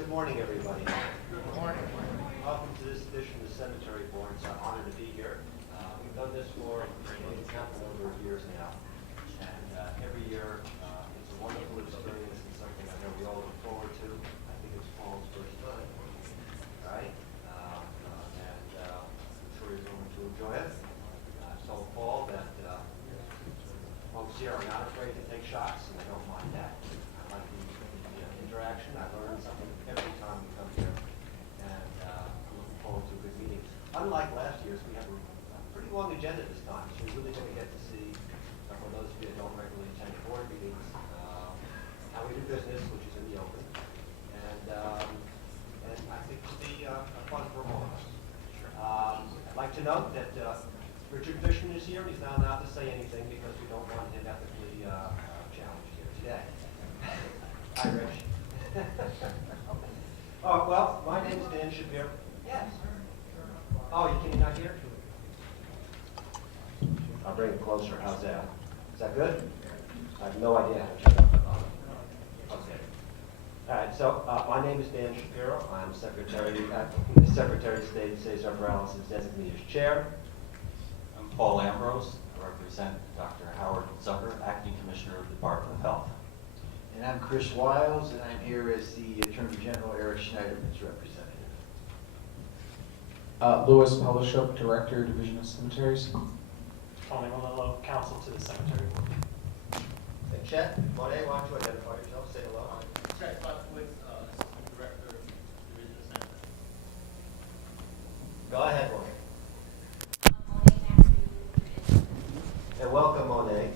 Good morning, everybody. Good morning. Welcome to this edition of the Cemetery Board. It's an honor to be here. We've done this for a number of years now, and every year it's a wonderful experience and something I know we all look forward to. I think it's Paul's first time, right? I'm sure you're going to enjoy it. I told Paul that folks here are not afraid to take shots, and I don't mind that. I like the interaction. I learn something every time we come here, and I'm looking forward to a good meeting. Unlike last year's, we have a pretty long agenda this time, so you're really going to get to see, for those of you that don't regularly attend board meetings, how we do business, which is in the open, and I think it'll be fun for all of us. I'd like to note that Richard Fishman is here. He's not allowed to say anything because we don't want him ethically challenged here today. Hi, Rich. Oh, well, my name is Dan Shapiro. Yes. Oh, can you not hear? I'll bring it closer. How's that? Is that good? I have no idea how to turn it on. Okay. All right, so my name is Dan Shapiro. I'm Secretary of State Cesar Morales is designated as chair. I'm Paul Ambrose. I represent Dr. Howard Zucker, Acting Commissioner of the Department of Health. And I'm Chris Wiles, and I'm here as the Attorney General Eric Schneiderman's representative. Louis Pelishuk, Director, Division of Cemeteries. Tony Malillo, Counsel to the Cemetery Board. Hey, Chet, Monet, why don't you identify yourself? Say hello. Chet Buckwitz, Assistant Director, Division of Cemetery. Go ahead, Monet. And welcome, Monet.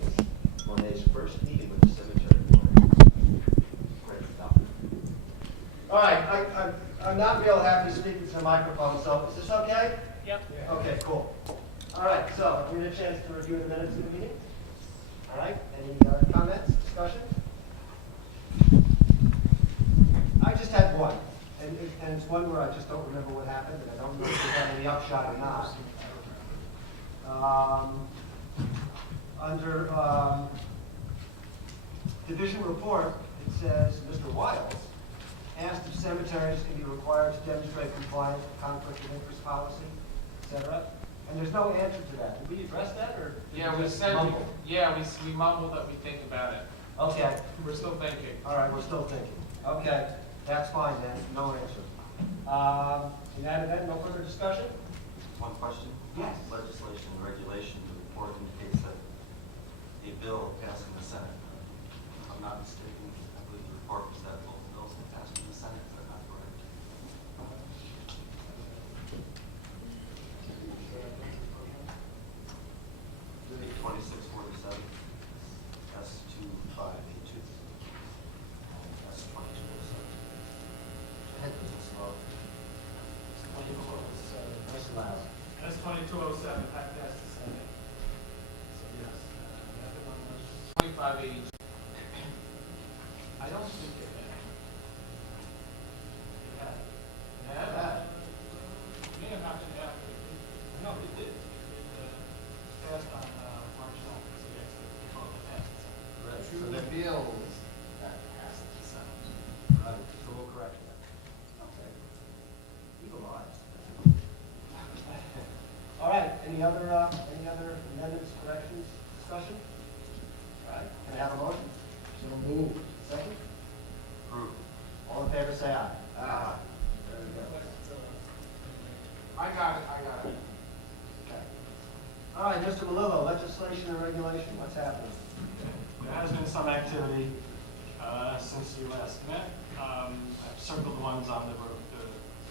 Monet's first meeting with the Cemetery Board. Great stuff. All right, I'm not real happy speaking to the microphone, so is this okay? Yep. Okay, cool. All right, so we had a chance to review the minutes of the meeting. All right, any comments, discussion? I just had one, and it's one where I just don't remember what happened, and I don't know if we had any upshot or not. Under division report, it says Mr. Wiles asked if cemeteries can be required to demonstrate compliance with conflict of interest policy, et cetera. And there's no answer to that. Did we address that, or did Yeah, we just said, mumble? we mumbled that we think about it. Okay. We're still thinking. All right, we're still thinking. Okay, that's fine then. No answer. In that event, no further discussion? One question? Yes. Legislation and regulation, the report indicates that a bill passed in the Senate. If I'm not mistaken, I believe the report was that both bills had passed in the Senate. Is that not correct? I think 2647, S2582, S2207. Slow. That's loud. That's 2207, that passed the Senate. So yes, nothing on those. 2580. I don't think it had. It had. Yeah? May have happened after. No, it did. It passed on March 9th, so yes, it passed the Senate. Right. So the bills that passed the Senate. Right, so we'll correct that. Okay. Evil eyes. All right, any other amendments, corrections, discussion? All right, can I have a motion? So moved. Second? Approved. All in favor, say aye. Aye. Very good. I got it. Okay. All right, Mr. Malillo, legislation and regulation, what's happening? There has been some activity since you last met. I've circled the ones on the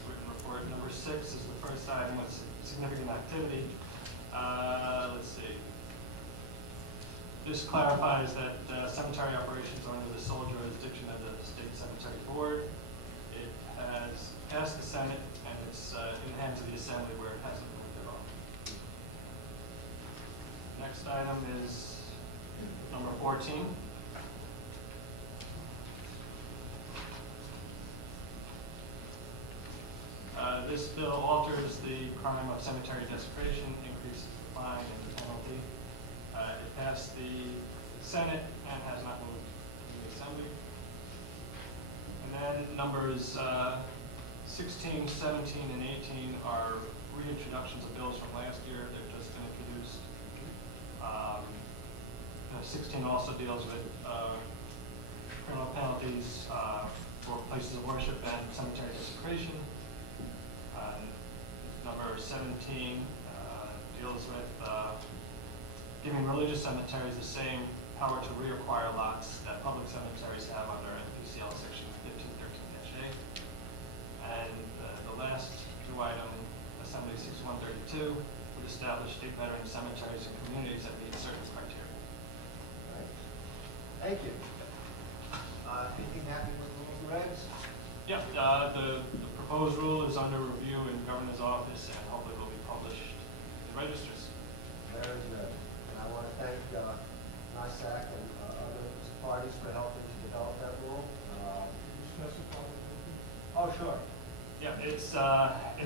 written report. Number 6 is the first item with significant activity. Let's see. This clarifies that cemetery operations are under the sole jurisdiction of the State Cemetery Board. It has passed the Senate, and it's in the hands of the Assembly where it hasn't moved at all. Next item is number 14. This bill alters the crime of cemetery desecration, increases the fine and the penalty. It passed the Senate and has not moved to the Assembly. And then numbers 16, 17, and 18 are reintroductions of bills from last year. They're just introduced. 16 also deals with criminal penalties for places of worship and cemetery desecration. Number 17 deals with giving religious cemeteries the same power to reacquire lots that public cemeteries have under NPCL section 1513-A. And the last two item, Assembly 6132, would establish state veteran cemeteries and communities that meet certain criteria. Thank you. Anything happening with the rules and regs? Yeah, the proposed rule is under review in the governor's office and hopefully will be published in the registers. Very good. And I want to thank NYSAC and other parties for helping to develop that rule. Oh, sure. Yeah, it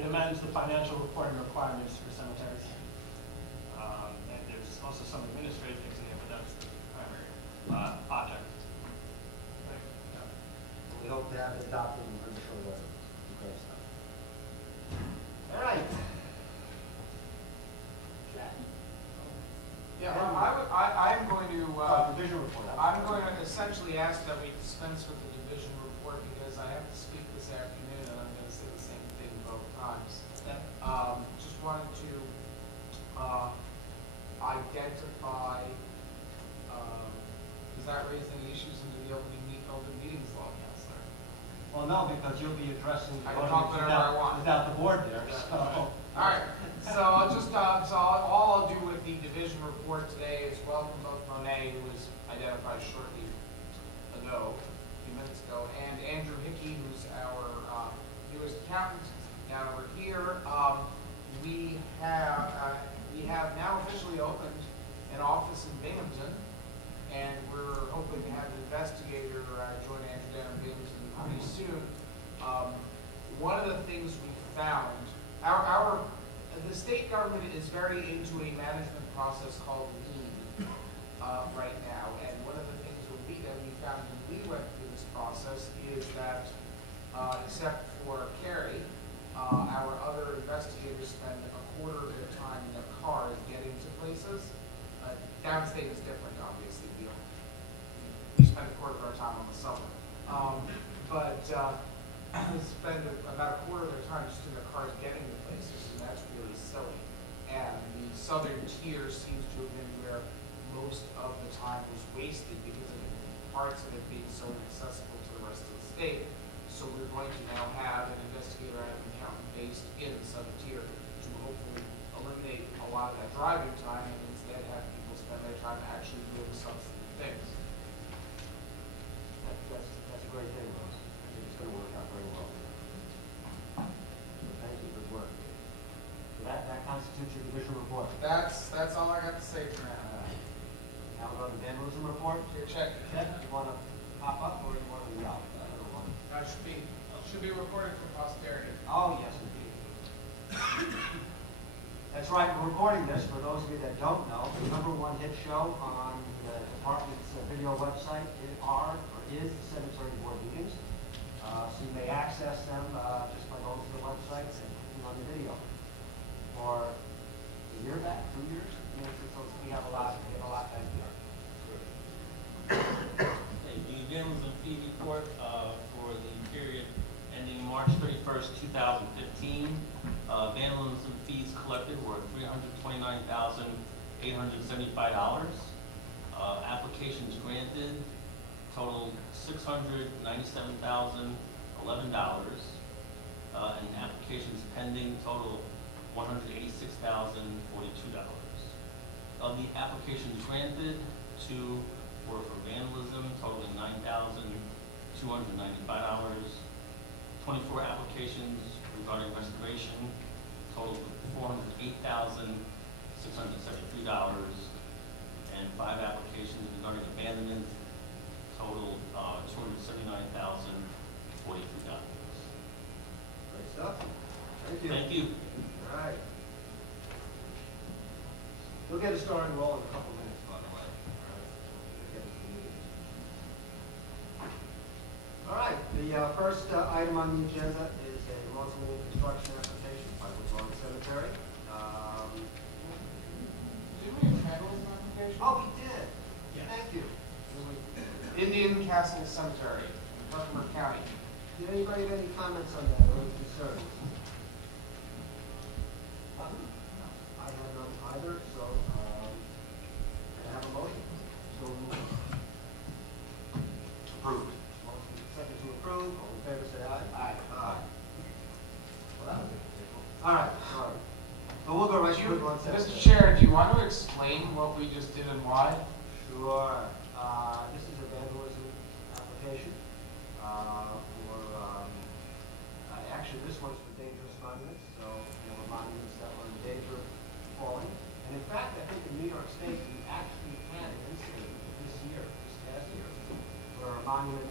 amends the financial reporting requirements for cemeteries. And there's also some administrative things in here, but that's the primary object. We hope to have it adopted in pretty short order. Great stuff. All right. Jack. Yeah, I'm going to, Division report. I'm going to essentially ask that we dispense with the division report because I have to speak this afternoon and I'm going to say the same thing both times. Okay. Just wanted to identify, does that raise any issues into the open meetings law, Counselor? Well, no, because you'll be addressing the I can talk whenever I want. without the board there, so. All right, so I'll just, all I'll do with the division report today is welcome both Monet, who was identified shortly ago, a few minutes ago, and Andrew Hickey, who's our newest accountant down over here. We have now officially opened an office in Binghamton, and we're hoping to have an investigator join Andrew down in Binghamton pretty soon. One of the things we found, the state government is very into a management process called lean right now, and one of the things that we found when we went through this process is that, except for Carrie, our other investigators spend a quarter of their time in their cars getting to places. Downstate is different, obviously. We spend a quarter of our time on the subway. But they spend about a quarter of their time just in their cars getting to places, and that's really silly. And the southern tier seems to have been where most of the time was wasted because of parts of it being so inaccessible to the rest of the state. So we're going to now have an investigator and an accountant based in the southern tier to hopefully eliminate a lot of that driving time and instead have people spend their time actually doing substantive things. That's a great thing, Rose. I think it's going to work out very well. So thank you, good work. So that constitutes your division report. That's all I got to say for now. Now we'll go to the vandalism report. Here, check. Ted, you want to pop up or you want to yell? Either one. That should be recorded for posterity. Oh, yes, indeed. That's right, we're recording this, for those of you that don't know, the #1 hit show on the department's video website is the Cemetery Board meetings. So you may access them just by going to the website and clicking on the video. For a year back, 2 years, we have a lot back here. Okay, the vandalism fee report for the period ending March 31st, 2015. Vandalism fees collected were $329,875. Applications granted totaled $697,011. And applications pending total $186,042. Of the applications granted, 2 were for vandalism, totaling $9,295. 24 applications regarding restoration, totaled $408,673. And 5 applications regarding abandonment, totaled $279,043. Great stuff. Thank you. Thank you. All right. We'll get a starting roll in a couple minutes, by the way. All right. All right, the First item on the agenda is a multi-unit construction application by Woodlawn Cemetery. Did we handle this application? Oh, we did. Thank you. Indian Castle Cemetery in Tuckermore County. Did anybody have any comments on that or any concerns? I have none either, so can I have a motion? So moved. Approved. Motion second to approve. All in favor, say aye. Aye. Aye. Well, that was a all right, sorry. But we'll go right to Woodlawn Cemetery. Mr. Chair, do you want to explain what we just did and why? Sure. This is a vandalism application actually, this one's for dangerous monuments, so there were monuments that were in danger of falling. And in fact, I think in New York State, we actually had an incident this past year, where a monument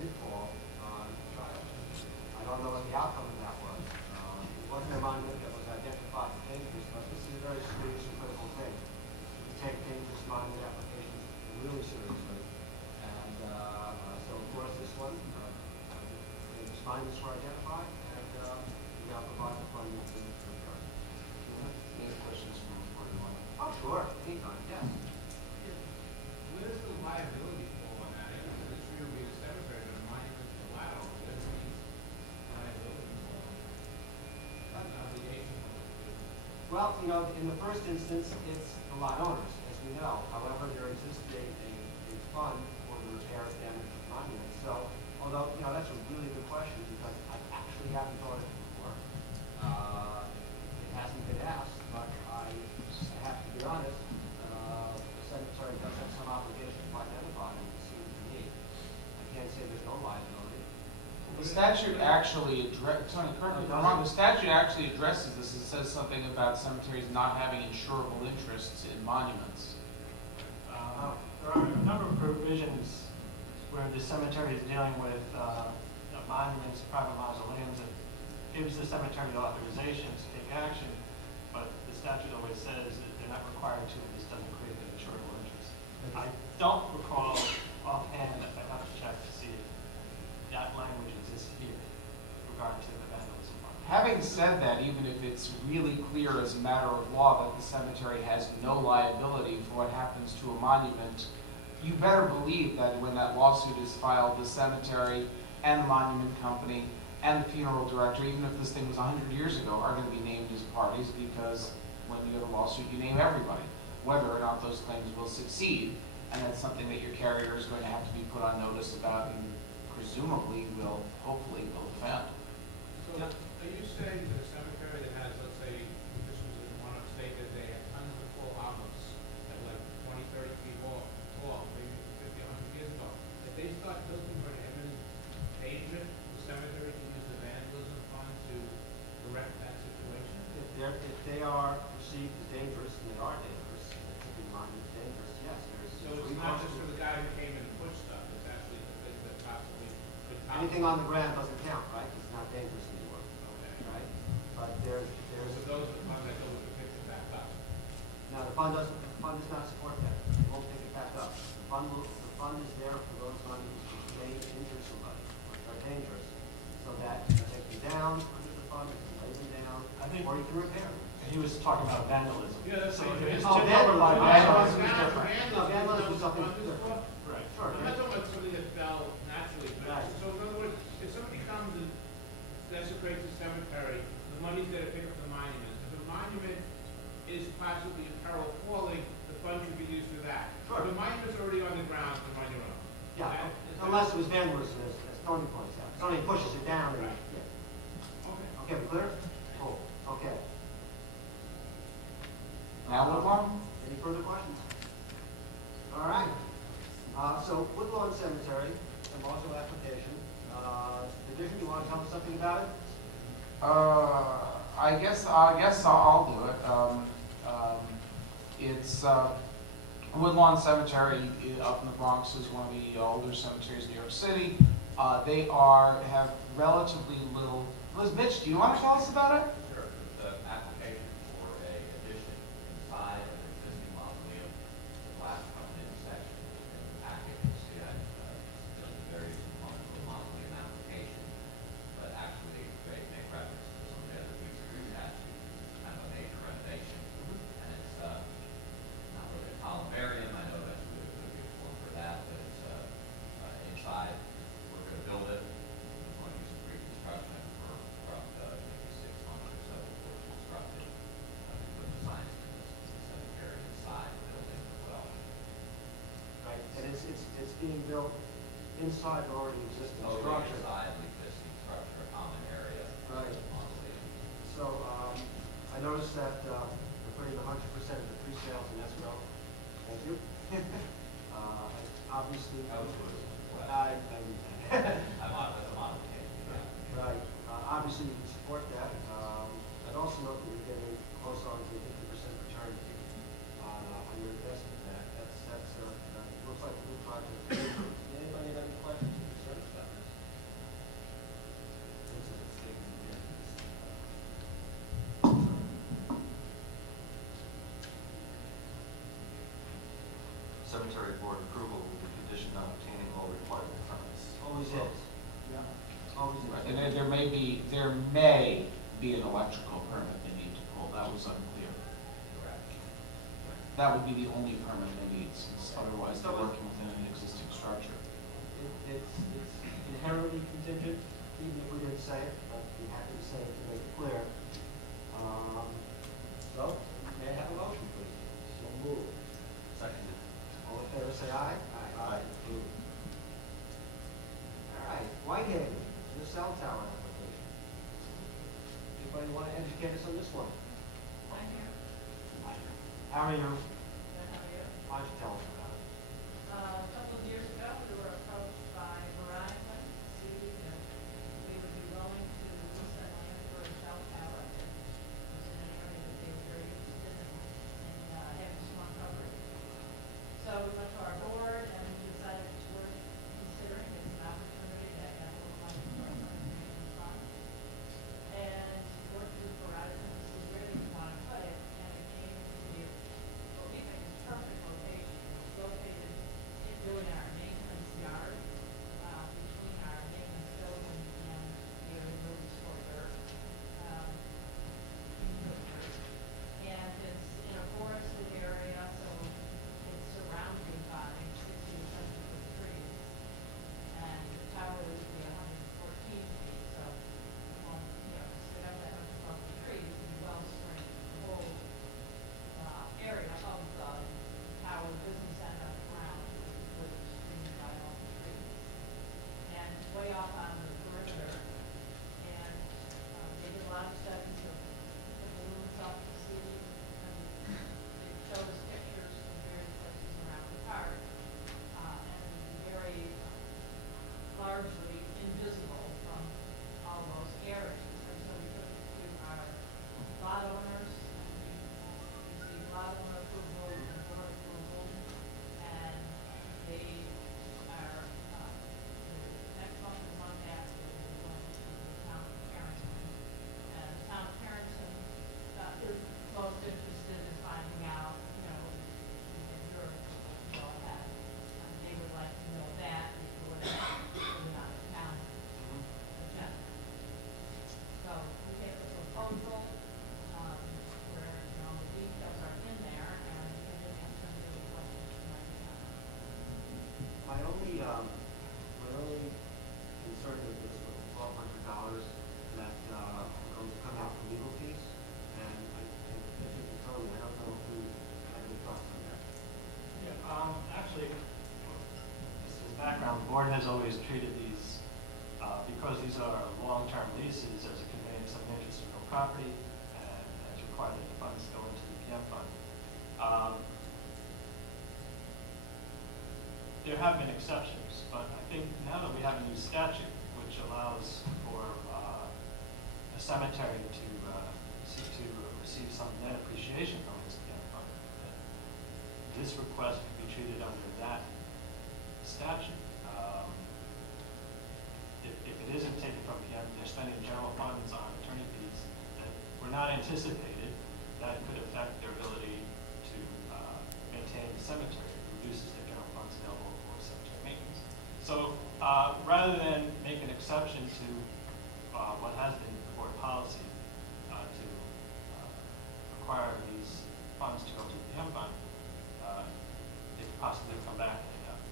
did fall on a child. I don't know what the outcome of that was. It wasn't a monument that was identified as dangerous, but this is a very serious and critical thing. We take dangerous monument applications really seriously. And so, of course, this one, dangerous monuments were identified, and we now provide the funding to repair. Any questions from the board? Oh, sure, anytime, yes. Where's the liability fall on that? It's really be a cemetery, but a monument's allowed. That's the liability fall on that. That's an obligation. Well, you know, in the first instance, it's the lot owners, as we know. However, there exists a fund for the repair of damaged monuments. So, although, you know, that's a really good question because I actually haven't thought of it before. It hasn't been asked, but I have to be honest. The cemetery does have some obligation to identify them, it seems to me. I can't say there's no liability. The statute actually Tony, correct me if I'm wrong, the statute actually addresses this. It says something about cemeteries not having insurable interests in monuments. There are a number of provisions where the cemetery is dealing with monuments, private mausoleums, that gives the cemetery authorization to take action, but the statute always says that they're not required to, and this doesn't create an insurable interest. I don't recall offhand, I have to check to see if that language exists here regarding to the vandalism part. Having said that, even if it's really clear as a matter of law that the cemetery has no liability for what happens to a monument, you better believe that when that lawsuit is filed, the cemetery and the monument company and the funeral director, even if this thing was 100 years ago, are going to be named as parties, because when you have a lawsuit, you name everybody, whether or not those claims will succeed. And that's something that your carrier is going to have to be put on notice about, and presumably will, hopefully, will defend. So, are you saying that a cemetery that has, let's say, this was in one upstate, that they have tons of full albums that like 20, 30 feet tall, maybe 50, 100 years ago, if they start building for an eminent danger, the cemetery can use the vandalism fund to correct that situation? If they are perceived as dangerous, and they are dangerous, they could be mined as dangerous, yes, there's. So it's not just for the guy who came in and pushed stuff, it's actually the things that possibly could. Anything on the ground doesn't count, right? It's not dangerous anymore, Okay. right? But there's, So those are the funds that go with the fix it back up. now the fund does not support that. It won't pick it back up. The fund is there for those monuments which may injure somebody, which are dangerous, so that you can take them down under the fund, you can lay them down, I think- or you can repair them. He was talking about vandalism. Yeah, that's So what if it's Oh, tipped over by vandalism. vandalism, it's different. No, vandalism is something different. Right. Sure. I'm not talking about something that fell naturally, but, Right. so in other words, if somebody comes and desecrates the cemetery, the money's there to pick up the monument. If the monument is possibly in peril of falling, the fund should be used for that. Sure. If the monument's already on the ground, it's on your own. Yeah, That- unless it was vandalism, as Tony points out. Somebody pushes it down and, Right. yeah. Okay. Okay, we clear? Cool, okay. Now, Woodlawn? Any further questions? All right. So Woodlawn Cemetery, a module application. Division, you want to tell us something about it? I guess I'll do it. It's Woodlawn Cemetery up in the Bronx is one of the older cemeteries in New York City. They have relatively little. Mitch, do you want to tell us about it? Sure. The application for a addition inside of an existing mausoleum, the last covenant section in the packet, you see that, the various components of the mausoleum application. it's being built inside the already existing Totally structure. inside the existing structure, a common area. Right. Honestly. So, I noticed that, we're putting 100% of the pre-sales in escrow. Thank you. Obviously. That was good. I I'm on the modification. Yeah. Right, obviously you can support that. I'd also note that you're getting close on to 50% return on your investment. That's looks like a good project. Anybody have any questions or concerns about this? Cemetery Board approval will be conditioned on obtaining all required permits. Always is. Yeah. Always is. Right, and there may be an electrical permit they need to pull. That was unclear. Correct. That would be the only permit they need, since otherwise they're working within an existing structure. It's inherently contingent, even if we didn't say it, but we have to say it to make it clear. So, may I have a motion, please? So moved. Seconded. All in favor, say aye. Aye. Approved. All right, Whitehaven, the cell tower application. Anybody want to educate us on this one? I'm here. How are you? Good, how are you? Why don't you tell us about it? A couple of years ago, we were approached by Verizon to see if we would be willing to lease that land for a cell tower. It was an area that they were very interested in having strong coverage. So we went to our board and we decided it's worth considering. It's an opportunity to have a little money for our conservation fund. And worked with Verizon to see where they want to put it, and it came to be what we think is perfect location. It's located in really our maintenance yard, between our maintenance building and the area where we store dirt. And it's in a forested area, so it's surrounded by 60 to 70 foot trees. And the tower is be 114 feet, so it won't, sit up that much above the trees and well screen the whole area of the tower business end of the ground with screened by all the trees. And it's way off on the perimeter, and they did a lot of studies of the balloons off the sea, and they showed us pictures from various places around the park, and very largely invisible from all those areas. And so we took it to our lot owners, and we received lot owner approval and board approval, and they are, next month is one after we're going to the town of Carrington. And the town of Carrington is most interested in finding out, if your approval go ahead. And they would like to know that before they put it on the town agenda. So we take the proposal, where, the details are in there, and we can answer any questions you might have. My only concern with this was $1,200 that going to come out from legal fees. And I think you can tell me, I don't know if you have any thoughts on that. Yeah, actually, just as background, the board has always treated these, because these are long-term leases, as a conveyance of interest in real property, and as required that the funds go into the PM fund. There have been exceptions, but I think now that we have a new statute which allows for a cemetery to seek to receive some net appreciation from its PM fund, that this request could be treated under that statute. If it isn't taken from PM, they're spending general funds on attorney fees that were not anticipated, that could affect their ability to maintain the cemetery. It reduces their general funds available for cemetery maintenance. So rather than make an exception to what has been board policy to require these funds to go to the PM fund, they could possibly come back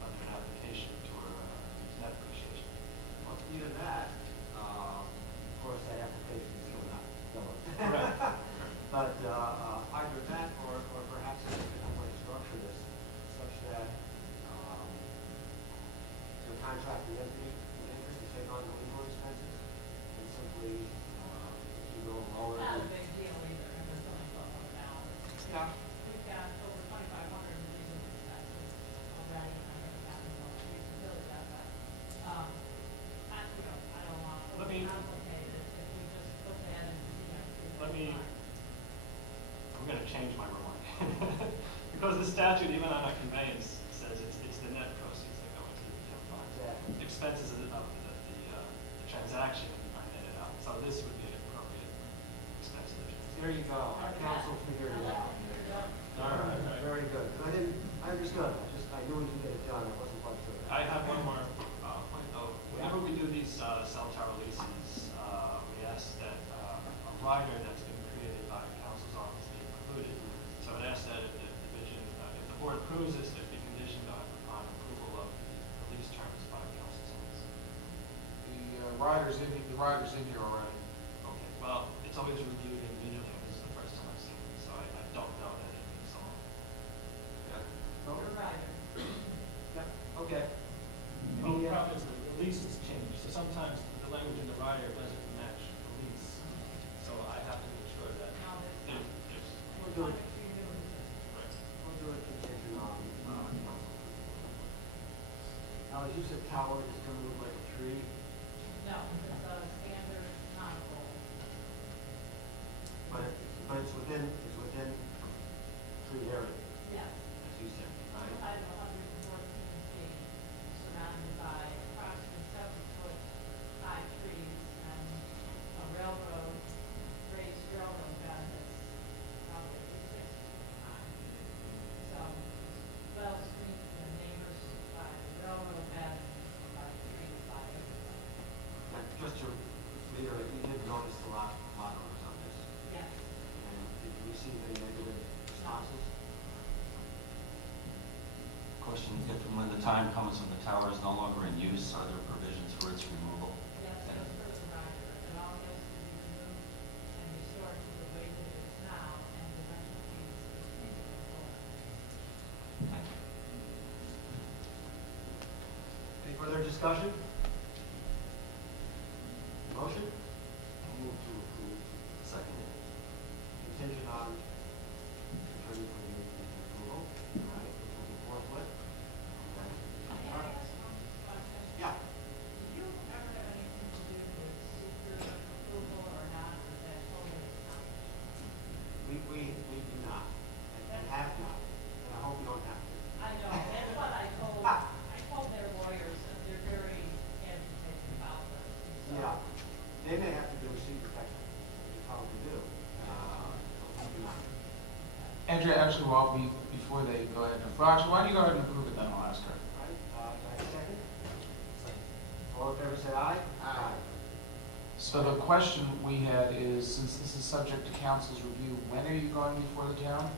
under an application for net appreciation. Well, either that, of course, that application is still not done. Correct. But either that or perhaps a different way to structure this, such that the statute, even on a conveyance, says it's the net proceeds that go into the general fund. Exactly. Expenses of the transaction are netted out, so this would be an appropriate expense of the transaction. There you go, our council figured it out. All right. Very good, 'cause I understood, I knew we could get it done, I wasn't quite sure. I have one more point though. Whenever we do these cell tower leases, we ask that a rider that's been created by council's office be included. So I'd ask that if the division, if the board approves this, that be conditioned upon approval of the lease terms by council's office. The rider's in here already. Okay, well, it's always reviewed immediately. This is the first time I've seen it, so I don't know that it means so. You're right. Yeah, okay. The only problem is the lease has changed, so sometimes the language in the rider doesn't match the lease. So I have to make sure that Now that, there's, We'll do it, right. we'll do it contingent on, council. Now, as you said, tower is gonna look like a tree. no, it's a standard non-pole. But it's within tree area, Yes. as you said, right? Height of 114 feet, surrounded by approximately 7-foot high trees and a railroad, raised railroad bed that's probably 6 feet high. So, well screened from the neighbors by the railroad bed and by trees by everybody. And just to reiterate, you did notice a lot owners on this, Yes. and did you receive any negative responses? Question, if and when the time comes when the tower is no longer in use, are there provisions for its removal? Yes, that's for the rider, and all has to be removed and restored to the way that it is now, and the rental fees is paid in full. Any further discussion? Motion? I'll move to approve. Seconded. Contingent on attorney for the approval, all right, approval forthwith. Okay. May I ask one question? Yeah. Did you ever have anything to do with secret approval or not, or is that totally not? We do not, and have not, and I hope we don't have to. I know, that's what I told their lawyers, and they're very agitated about this. So- Yeah, they may have to do a secret protection, they probably do, but we do not. Andrea, actually, before they go ahead, actually, why don't you go ahead and approve it then, I'll ask her. All right, do I have a second? All in favor, say aye. Aye. So the question we had is, since this is subject to council's review, when are you going before the town?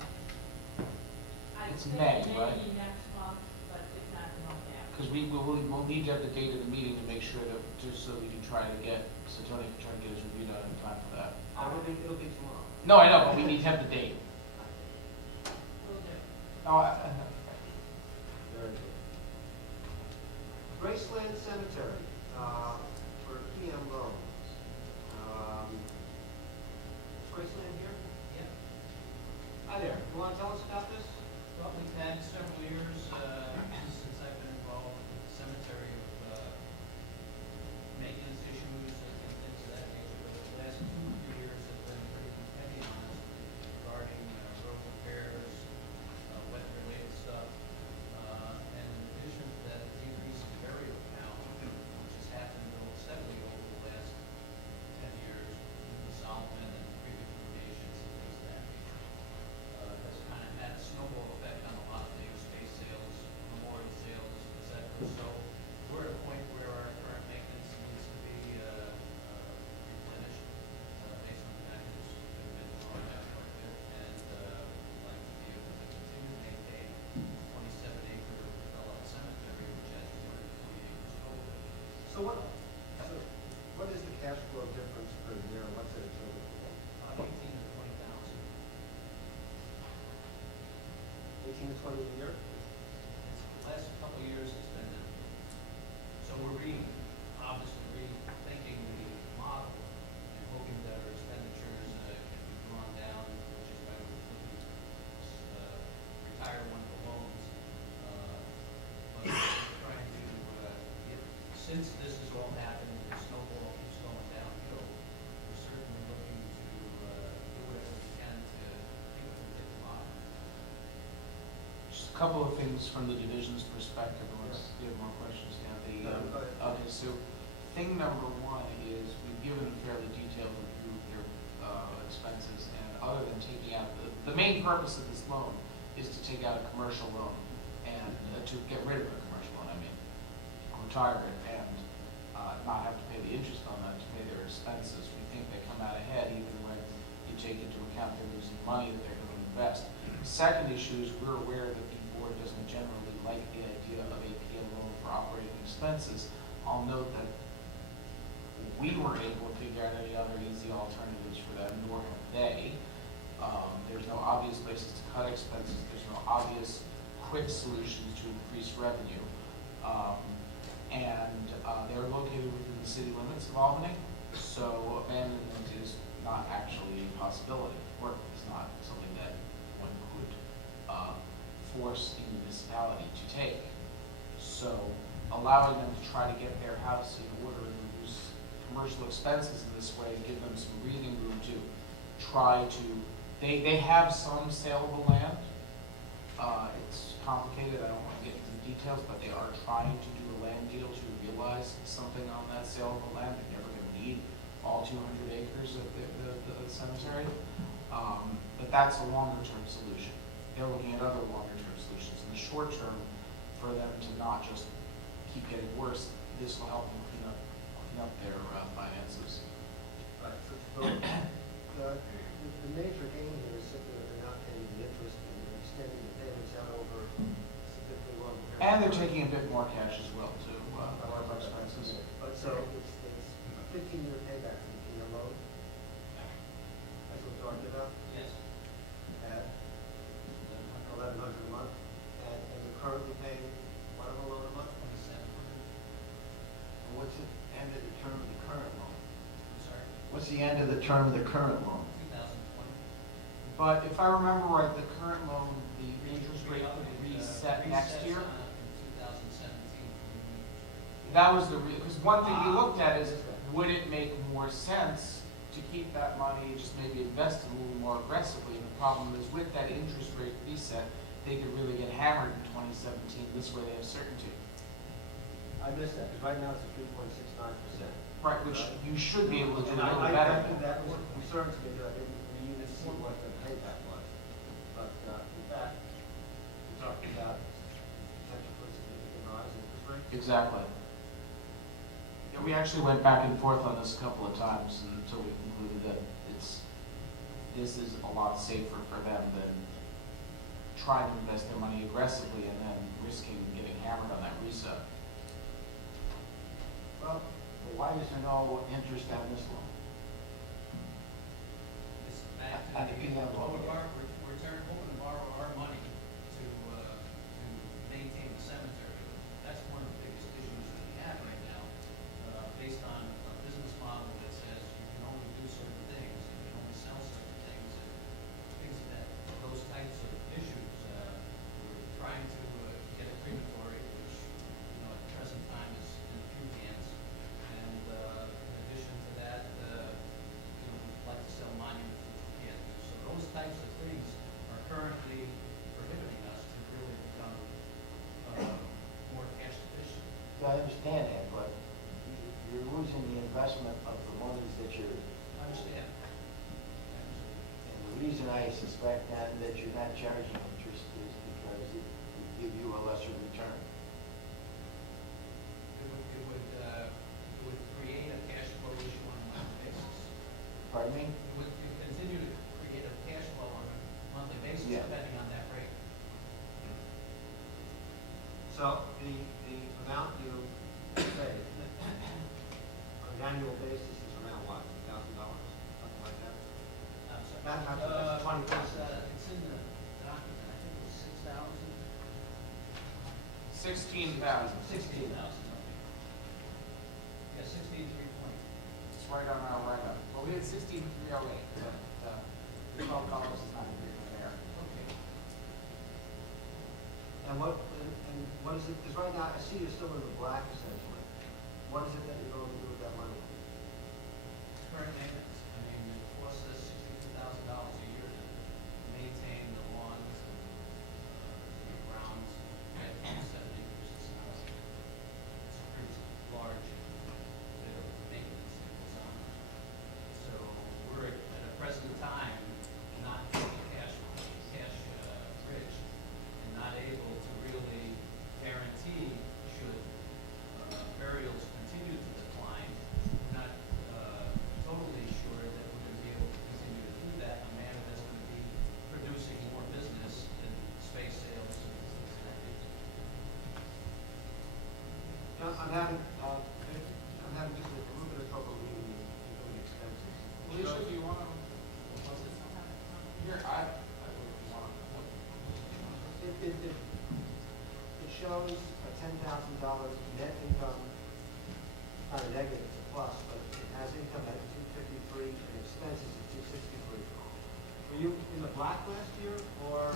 I It's think May, right? maybe next month, but if not, the month after. Because we'll need to have the date of the meeting to make sure that, just so we can try to get, so Tony can try to get his review done in time for that. It'll be tomorrow. No, I know, but we need to have the date. Will do. Oh, Very good. Graceland Cemetery, for PM loans. Is Graceland here? Yeah. Hi there, you want to tell us about this? Well, we've had several years, since I've been involved with the cemetery of, maintenance issues and things of that nature. But the last 2 years have been pretty heavy on us regarding, road repairs, wet-related stuff. And in addition to that, the increase in burial count, which has happened steadily over the last 10 years, due to Solomon and previous cremations and things of that nature. That's kind of had a snowball effect on a lot of things, space sales, memorial sales, et cetera. So we're at a point where our current maintenance needs to be replenished based on the fact that it's been drawn out quite a bit. And we'd like to be able to continue to maintain 27-acre developed cemetery, which has 220 acres total. So what is the cash flow difference per year, what's it attributable? 18 to 20,000. 18 to 20 a year? The last couple of years it's been that. So we're obviously rethinking the model and hoping that our expenditures can be drawn down, which is why we're looking to retire one of the loans. But we're trying to get, since this has all happened, the snowball keeps going downhill, we're certainly looking to do whatever we can to keep it within the model. couple of things from the division's perspective, unless you have more questions, Kathy. Go ahead. Okay, so thing number one is we've given a fairly detailed review of their expenses, and other than taking out, the main purpose of this loan is to take out a commercial loan and to get rid of a commercial loan, I mean, retire it and not have to pay the interest on that, to pay their expenses. We think they come out ahead even when you take into account they're losing money that they're going to invest. Second issue is we're aware that the board doesn't generally like the idea of a PL loan for operating expenses. I'll note that we weren't able to figure out any other easy alternatives for them, nor have they. There's no obvious places to cut expenses. There's no obvious quick solutions to increase revenue. They're located within the city limits of Albany, so abandonment is not actually a possibility, or is not something that one could force the municipality to take. So allowing them to try to get their house in order and reduce commercial expenses in this way, give them some breathing room to try to, they have some saleable land. It's complicated, I don't want to get into the details, but they are trying to do a land deal to realize something on that saleable land. They're never going to need all 200 acres of the cemetery. But that's a longer term solution. They're looking at other longer term solutions. In the short term, for them to not just keep getting worse, this will help them clean up their finances. Right, so the major gain here is simply that they're not paying the interest and they're extending the payments out over a significantly long period. And they're taking a bit more cash as well to cover their expenses. But so it's 15-year payback for the PL loan? That's what we're talking about? Yes. At $1,100 a month? And you're currently paying what of a loan a month? 2700. And what's the end of the term of the current loan? I'm sorry, What's the end of the term of the current loan? 2020. But if I remember right, the current loan, the interest rate would reset next year. In 2017. That was because one thing we looked at is, would it make more sense to keep that money, just maybe invest it a little more aggressively? And the problem is with that interest rate reset, they could really get hammered in 2017. This way they have certainty. I missed that, because right now it's at 3.69%. Right, which you should be able to do a And little I better. think that was a concern to me, that I didn't even see what the payback was. But in fact, we're talking about potential for a significant rise in interest rates. Exactly. Yeah, we actually went back and forth on this a couple of times until we concluded that this is a lot safer for them than trying to invest their money aggressively and then risking getting hammered on that reset. Well, but why is there no interest on this loan? It's back At to the the, PL loan. we're hoping to borrow our money to maintain the cemetery. That's one of the biggest issues that we have right now, based on a business model that says you can only do certain things, you can only sell certain things, and things of that, those types of issues. We're trying to get a crematory, which, at the present time is in a few hands. And in addition to that, we'd like to sell monuments, which we can't do. So those types of things are currently prohibiting us to really become more cash efficient. I understand that, but you're losing the investment of the monies that you're, I understand. and the reason I suspect that you're not charging interest is because it would give you a lesser return. It would create a cash flow issue on a monthly basis. Pardon me? It would continue to create a cash flow on a monthly basis, Yeah. depending on that rate. So the amount you save on an annual basis is around what, $1,000, something like that? I'm sorry. That's 20%. It's in the document, I think it was 6,000. 16,000. 16,000, okay. Yeah, 16,320. It's right on our write-up. Well, we had 16,308, but the $12 is not included there. Okay. And what is it, because right now, I see you're still in the black essentially. What is it that you're going to do with that money? Current maintenance, I mean, it costs us $62,000 a year to maintain the lawns and the ground having just a little bit of trouble reading the building expenses. Alicia, do you want to? Here, I would want to. It shows a $10,000 net income, not a negative, it's a plus, but it has income at 253 and expenses at 263. Were you in the black last year, or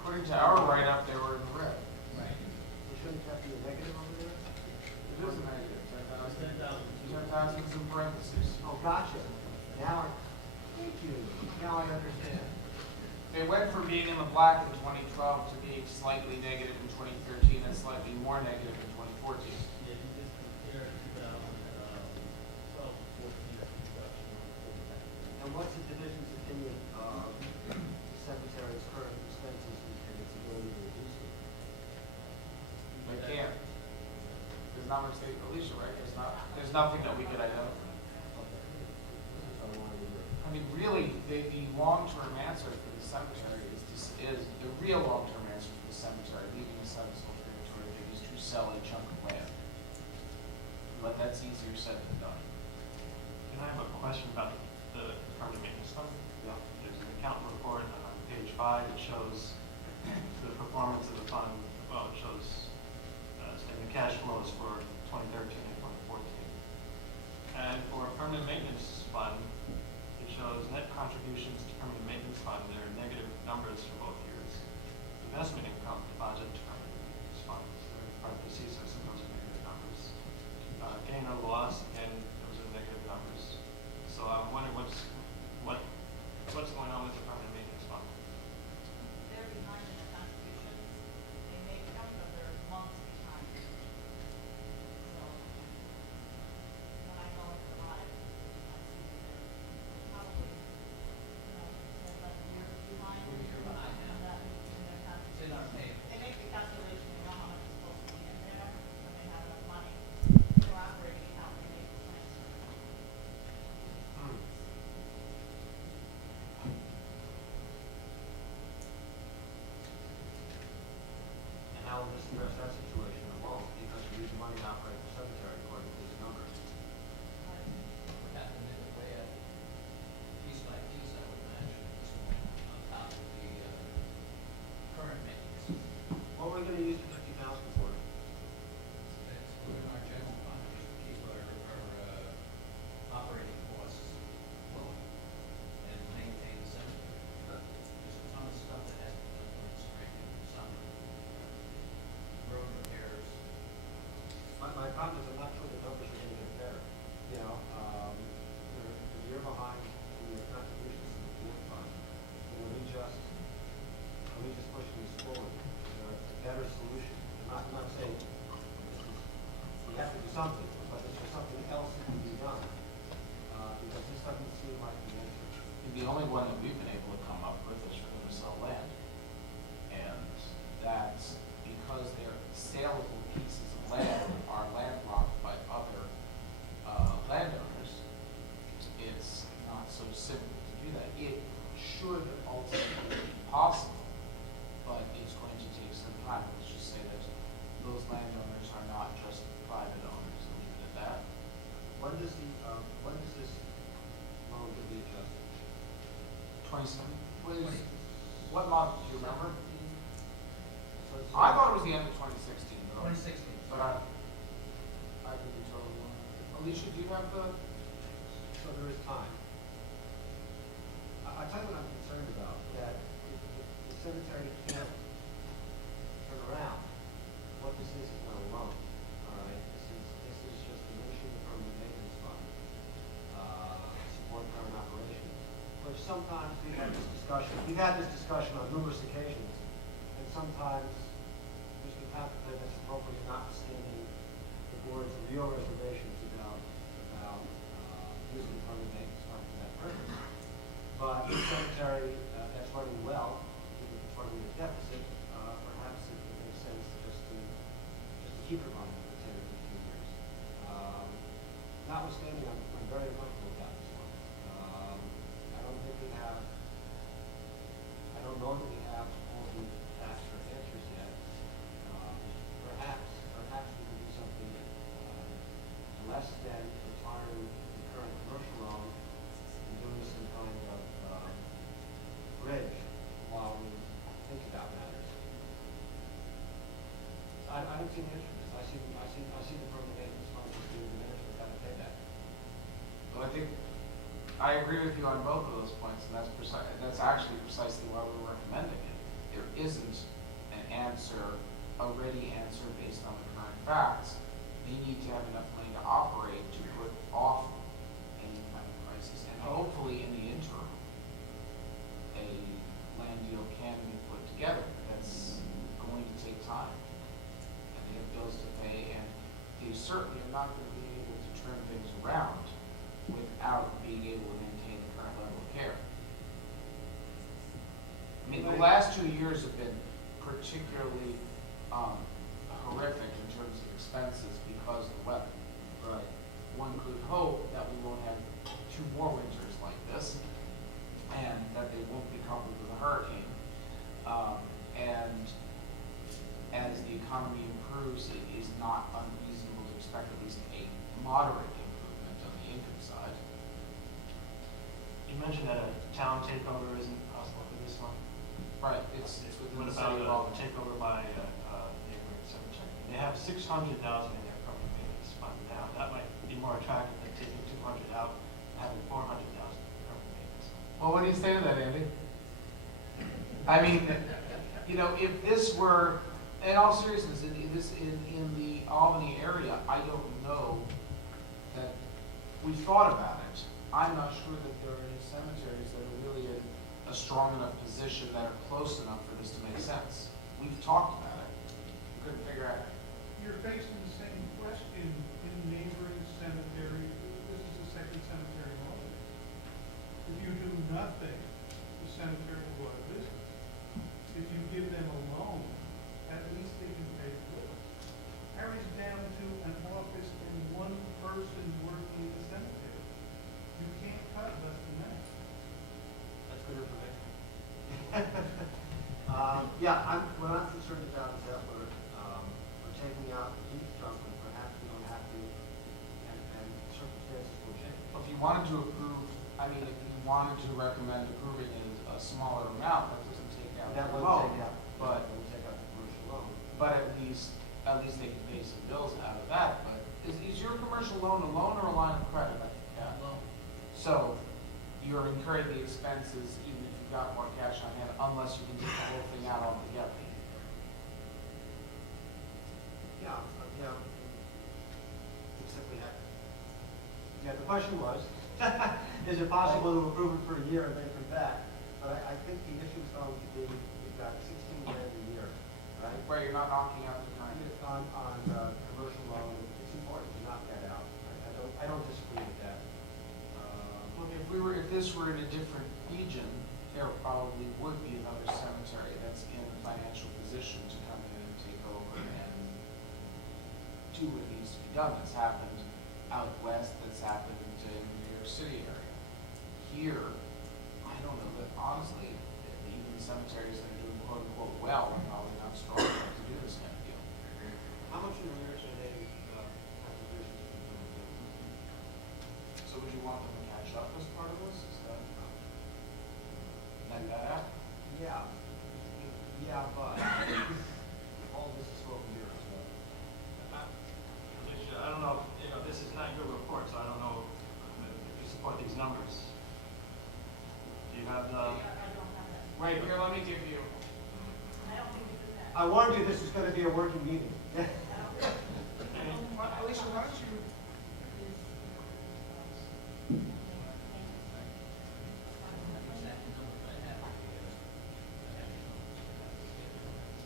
According to our write-up, they were in the red. Right. shouldn't that be a negative over there? It is a negative, 10,000. 10,000. 10,000 is in parentheses. Oh, gotcha. Now, thank you. Now I understand. They went from being in the black in 2012 to being slightly negative in 2013 and slightly more negative in 2014. Yeah, you just compare 2012, 14 construction. And what's the division's opinion of the cemetery's current expenses and its ability to reduce them? They can't. There's not much they, Alicia, right? There's nothing that we could identify. I mean, really, the long-term answer for the cemetery is the real long-term answer for the cemetery, leaving aside this whole territory thing, is to sell a chunk of land. But that's easier said than done. And I have a question about the permanent maintenance fund. Yeah. There's an account report on page 5. It shows the performance of the fund. Well, it shows statement of cash flows for 2013 and 2014. And for a permanent maintenance fund, it shows net contributions to permanent maintenance fund. There are negative numbers for both years. Investment income deposit to permanent maintenance funds. They're part of the CSIS, and those are negative numbers. Gain or loss, again, those are negative numbers. So I'm wondering what's going on with the permanent maintenance fund. They're behind in the contributions. They make them, but they're months behind. So when I go into the audit, I see that they're probably, about a year behind. We're a year behind now. In that, in their It's in our contributions. table. They make the calculation, they know how much is supposed to be in there, when they have enough money for operating account, they make the transfer. And how will this address that situation? It won't, because we use money to operate the cemetery according to these numbers. We have to nip away at piece by piece, I would imagine, at this point, on top of the current maintenance. What are we gonna use the 50,000 for? It's within our general fund, just to keep our operating costs low and maintain the cemetery. There's a ton of stuff that has to be done during spring and summer. Road repairs. My problem is I'm not sure the numbers are gonna get better. You know, we're a year behind in the contributions to the field fund. You know, are we just pushing this forward? You know, it's a better solution. I'm not saying we have to do something, but is there something else that can be done? Because this doesn't seem like the answer. The only one that we've been able to come up with is for them to sell land. And that's because they're saleable pieces of land are landlocked by other landowners. It's not so simple to do that. It should ultimately be possible, but it's going to take some time. Let's just say that those landowners are not just private owners, and leave it at that. When does this loan to be adjusted? 27. What month, do you remember? So it's- I thought it was the end of 2016. But 2016. But I could be totally wrong. Alicia, do you have the? So there is time. I tell you what I'm concerned about, that if the cemetery can't turn around, what this is not a loan, all right? This is just diminishing the permanent maintenance fund, support current operations. Which sometimes we've had this discussion on numerous occasions, and sometimes Mr. Captain has appropriate notwithstanding the board's real reservations about using the permanent maintenance fund for that purpose. But the cemetery that's running well, even if it's running a deficit, perhaps it makes sense just to keep it running for 10 or 15 years. Notwithstanding, I'm very comfortable about this one. I don't know that we have all the facts or answers yet. Perhaps we can do something see the issue, because I see the permanent maintenance fund as being diminished without a payback. Well, I think, I agree with you on both of those points, and that's actually precisely why we're recommending it. There isn't an answer, a ready answer based on the current facts. They need to have enough money to operate to put off any kind of crisis, and hopefully in the interim, a land deal can be put together. That's going to take time, and they have bills to pay, and they certainly are not going to be able to turn things around without being able to maintain the current level of care. I mean, the last 2 years have been particularly horrific in terms of expenses because of the weather. Right. One could hope that we won't have 2 more winters like this, and that they won't be coupled with a hurricane. And as the economy improves, it is not unreasonable to expect at least a moderate improvement on the income side. You mentioned that a town takeover isn't possible for this one. Right, it's within What the city about law. a takeover by neighboring cemetery? They have 600,000 in their permanent maintenance fund now. That might be more attractive than taking 200 out and having 400,000 in permanent maintenance. Well, what do you say to that, Andy? I mean, you know, if this were, in all seriousness, in the Albany area, I don't know that we've thought about it. I'm not sure that there are any cemeteries that are really in a strong enough position that are close enough for this to make sense. We've talked about it. We couldn't figure out. You're facing the same question in neighboring cemetery. This is the second cemetery in Albany. If you do nothing, the cemetery will go out of business. If you give them a loan, at least they can pay the bills. Harry's down to an office and one person working at the cemetery. You can't cut less than that. That's good information. Yeah, what I'm concerned about is that we're taking out the heat trunk, and perhaps we don't have to, and circumstances will change. If you wanted to approve, I mean, if you wanted to recommend approving it a smaller amount, that doesn't take out That the would loan. take out, But, that would take out the commercial loan. but at least they can pay some bills out of that. But is your commercial loan a loan or a line of credit? Yeah. Well, So you're incurring the expenses even if you've got more cash on hand, unless you can get the whole thing out altogether. Yeah, except we have, yeah, the question was, is it possible to approve it for a year and then come back? But I think the issue is going to be, we've got 16 grand a year, right? Where you're not knocking out the current. On commercial loan, it's important to knock that out. I don't disagree with that. Look, if this were in a different region, there probably would be another cemetery that's in a financial position to come in and take over and do what needs to be done. That's happened out west, that's happened in the New York City area. Here, I don't know that honestly, even cemeteries that are doing quote unquote well are probably not strong enough to do this kind of deal. How much in arrears are they contributions? So would you want them to catch up as part of this? Is that out? Yeah, but all this is 12 years, so. Alicia, I don't know, this is not your report, so I don't know if you support these numbers. Do you have the? I don't have that. Right, here, let me give you, I don't think we do that. I warned you this was going to be a working meeting. I don't think. Alicia, why don't you, exact numbers I have for you. I have your numbers.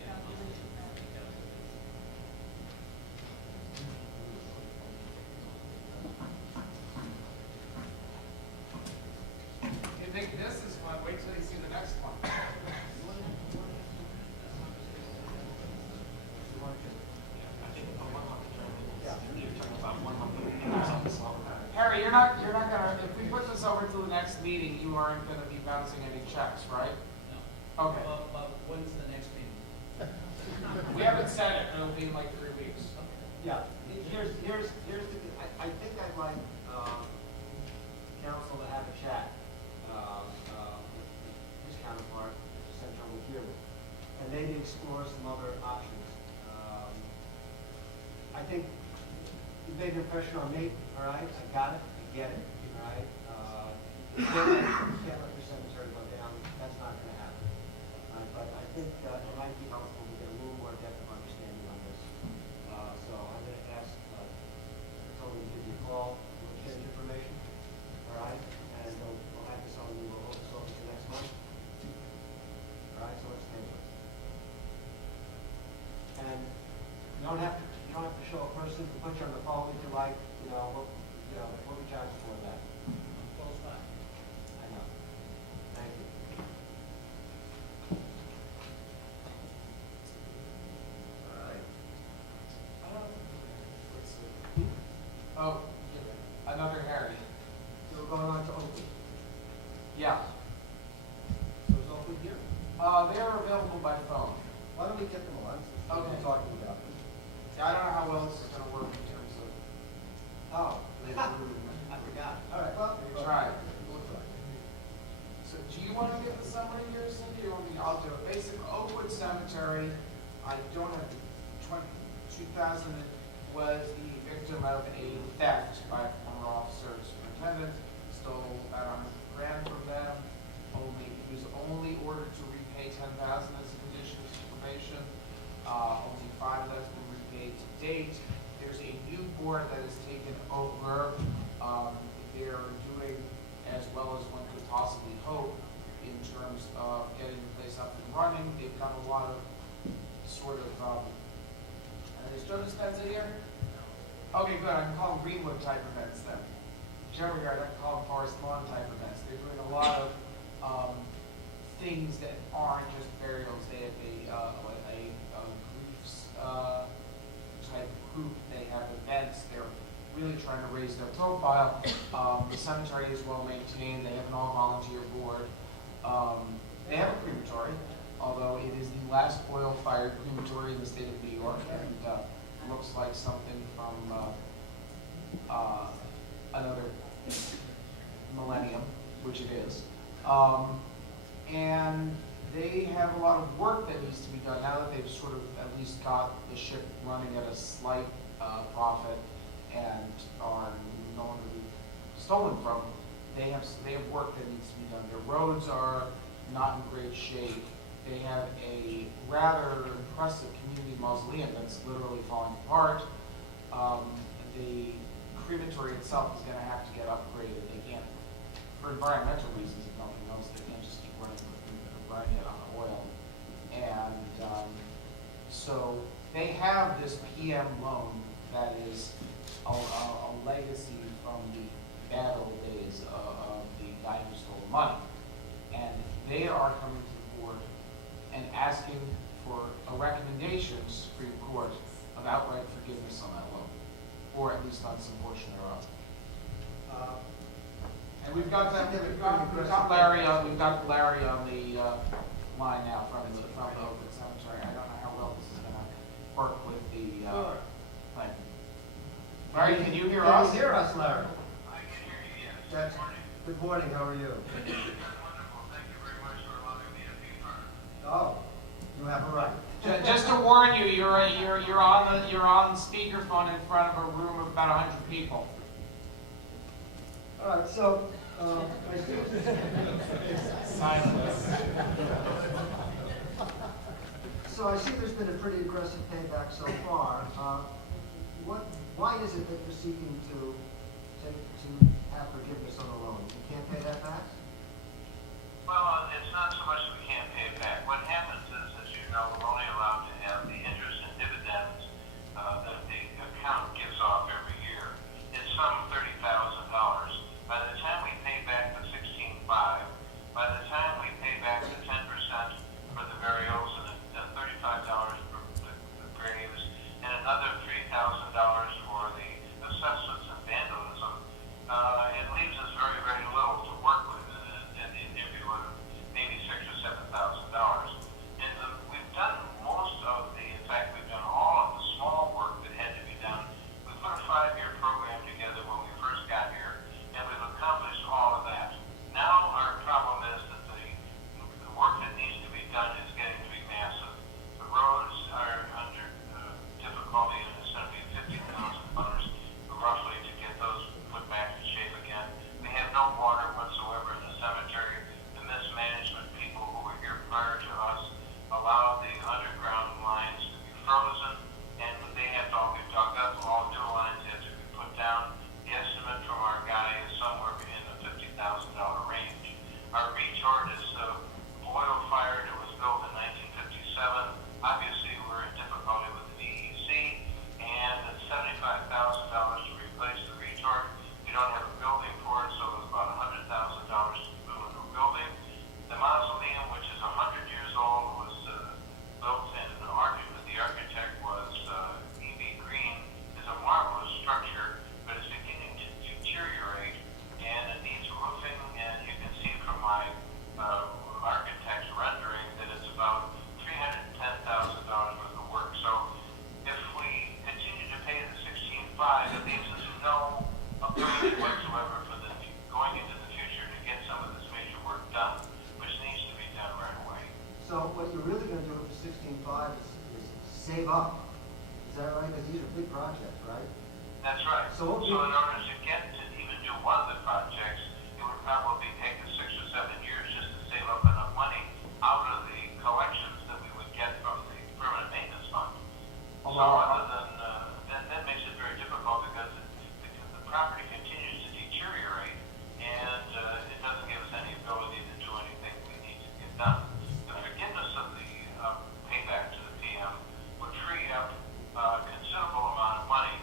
Yeah, monthly calculation. you think this is fun, wait till you see the next one. Harry, you're not gonna, if we put this over to the next meeting, you aren't gonna be bouncing any checks, right? No. Okay. But when's the next meeting? We haven't said it, but it'll be in like 3 weeks. Yeah, here's the, I think I'd like, council to have a chat, with his counterpart, Central here, and maybe explore some other options made an impression on me, all right? I got it, I get it, all right? You can't let your cemetery go down, that's not gonna happen. But I think it might be helpful to get a little more depth of understanding on this. So I'm gonna ask Tony to give you a call, to exchange information, all right? And we'll have this on the office next month. All right, so let's table it. And you don't have to show a person to put you on the phone if you like, we'll be charged for that. Close by. I know. Thank you. All right. Oh, another Harry. So we're going on to Oakwood. Yeah. So is Oakwood here? They are available by phone. Why don't we get them on? Okay. We're talking about them. Yeah, I don't know how well this is gonna work in terms of. Oh. I forgot. All right, well. We tried. We'll try. So do you want to give the summary here, Cindy, or I'll do it. Basic Oakwood Cemetery, I don't have the 2000 was the victim of a theft by a former officer or superintendent, stole about $100,000 from them. He was only ordered to repay $10,000 as a condition of his probation. Only $5 has been repaid to date. There's a new board that has taken over. They're doing as well as one could possibly hope in terms of getting the place up and running. They've done a lot of sort of, is Joe Dispenza here? Okay, good. I can call them Greenwood type events then. Jeremy, I can call them Forest Lawn type events. They're doing a lot of things that aren't just burials. They have a griefs type group. They have events. They're really trying to raise their profile. The cemetery is well maintained. They have an all-volunteer board. They have a crematory, although it is the last oil-fired crematory in the state of New York, and looks like something from another millennium, which it is. And they have a lot of work that needs to be done now that they've sort of at least got the ship running at a slight profit and are no longer being stolen from. They have work that needs to be done. Their roads are not in great shape. They have a rather impressive community mausoleum that's literally falling apart. The crematory itself is going to have to get upgraded. They can't, for environmental reasons, if nothing else, they can't just keep running it on oil. And so they have this PM loan that is a legacy from the bad old days of the guy who stole the money. And they are coming to the board and asking for a recommendation to Supreme Court of outright forgiveness on that loan, or at least on some portion thereof. And we've got Larry on the line now from the Oakwood Cemetery. I don't know how well this is going to work with the thing. Larry, can you hear us? Can you hear us, Larry? I can hear you, yes. That's, good morning, how are you? Wonderful. Thank you very much for allowing me to be heard. Oh, you have a right. Just to warn you, you're on speakerphone in front of a room of about 100 people. All right, so, I see. Silence. So I see there's been a pretty aggressive payback so far. Why is it that you're seeking to have forgiveness on the loan? You can't pay that back? Well, it's not so much that we can't pay it back. What happens is, as you know, we're only allowed to have the interest and dividends that the account gives off every year. It's some $30,000. By the time we pay back the $16,500, by the time we pay back the 10% for the burials and the $35 for the graves, and another $3,000 for the assessments and vandalism, it leaves us very, very little to work with, and if you would, maybe $6,000 or $7,000. And we've done most of in fact, we've done all of the small work that had to be done. We put a 5-year program together when we first got were to get to even do one of the projects, it would probably take us 6 or 7 years just to save up enough money out of the collections that we would get from the permanent maintenance fund. So other than, that makes it very difficult because the property continues to deteriorate and it doesn't give us any ability to do anything we need to get done. The forgiveness of the payback to the PM would free up a considerable amount of money,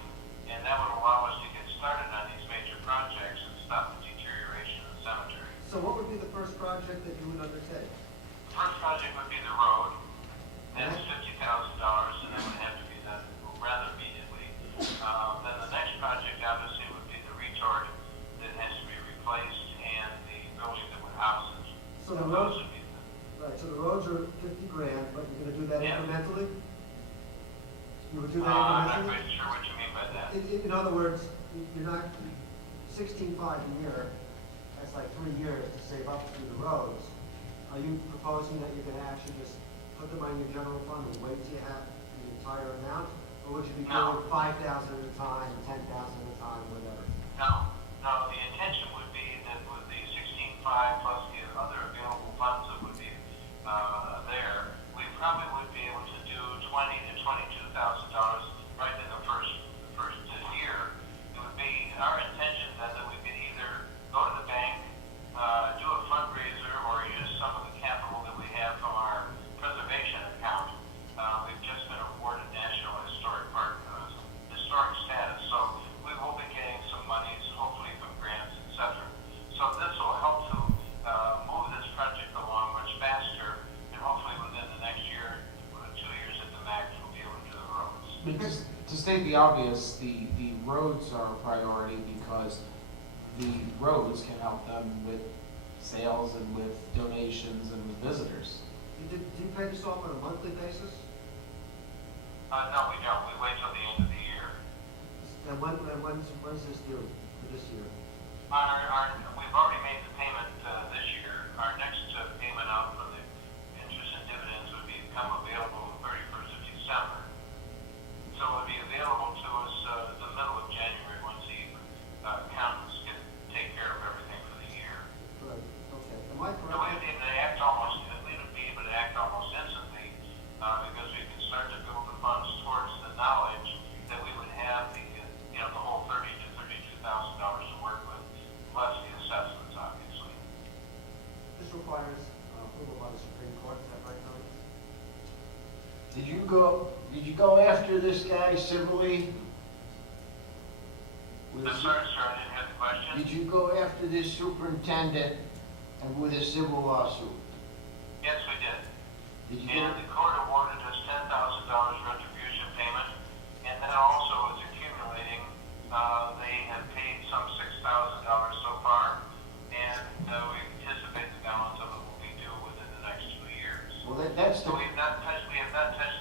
and that would allow us to get started on these major projects and stop the deterioration of the cemetery. So what would be the first project that you would undertake? The first project would be the road. That's $50,000, and that would have to be done rather immediately. Then the next project, obviously, would be the retort that has to be replaced and the building that would house it. So the Those roads, would be right, so the roads are 50 grand, but you're gonna do that Yeah. incrementally? You would do that I'm not incrementally? quite sure what you mean by that. In other words, you're not, 16.5 a year, that's like 3 years to save up to do the roads. Are you proposing that you're gonna actually just put them on your general fund and wait till you have the entire amount? Or would you be No. doing 5,000 at a time, 10,000 at a time, whatever? No, the intention would be that with the 16.5 plus the other available funds that would be there, we probably would be able to do $20,000 to $22,000 right in the first year. It would be our intention then that we could either go to the bank, do a fundraiser, or use some of the capital that we have from our preservation account. We've just been awarded National Historic Park historic status, so we will be getting some monies, hopefully from grants, etc. So this will help to move this project along much faster, and hopefully within the next year, 2 years at the max, we'll be able to do the roads. Because, to state the obvious, the roads are a priority because the roads can help them with sales and with donations and with visitors. Do you pay this off on a monthly basis? No, we don't. We wait till the end of the year. And when's this due for this year? We've already made the payment this year. Our next payment out for the interest and dividends would become available the 31st of December. So it would be available to us the middle of January once the accountants can take care of everything for the year. Right, okay. Am I So we correct? would be able to act almost instantly because we can start to build the funds towards the knowledge that we would have the whole $30,000 to $32,000 to work with, plus the assessments, obviously. This requires approval by the Supreme Court, is that right, Tony? Did you go after this guy civilly? I'm sorry, sir, I didn't have the question. Did you go after this superintendent and with a civil lawsuit? Yes, we did. Did you And the court awarded us $10,000 retribution payment, and that also is accumulating. They have paid some $6,000 so far, and we anticipate the balance of it will be due within the next 2 years. Well, that's So the, we have not touched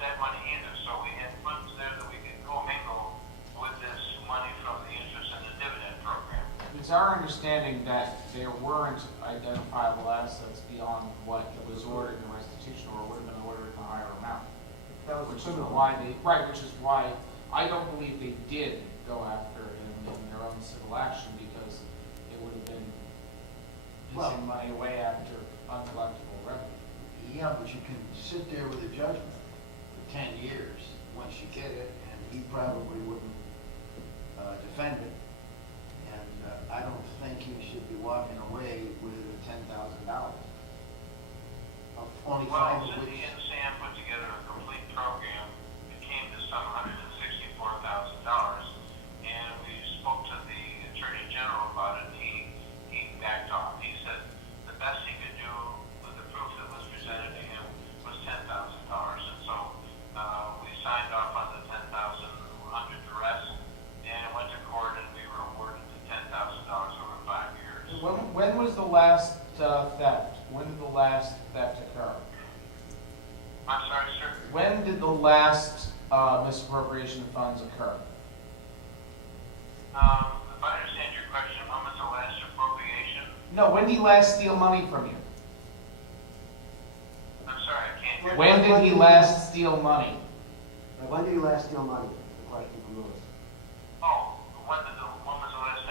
that money either, so we have funds there that we can commingle with this money from the interest and the dividend program. It's our understanding that there weren't identifiable assets beyond what was ordered in restitution or would have been ordered in a higher amount. Which is why which is why I don't believe they did go after him in their own civil action because it would have been pissing money away after uncollectible revenue. yeah, but you can sit there with a judgment for 10 years once you get it, and he probably wouldn't defend it. And I don't think he should be walking away with $10,000. Only Well, five of Cindy which, and Sam put together a complete program. It came to some $164,000, and we spoke to the Attorney General about it, and he backed off. He said the best he could do with the proof that was presented to him was $10,000, and so we signed off on the $10,000 under duress, and it went to court, and we were awarded the $10,000 over 5 years. When was the last theft? When did the last theft occur? I'm sorry, sir? When did the last misappropriation of funds occur? If I understand your question, when was the last appropriation? No, when did he last steal money from you? I'm sorry, I can't hear you. When did he last steal money? When did you last steal money? The question from Lewis. Oh, when was the last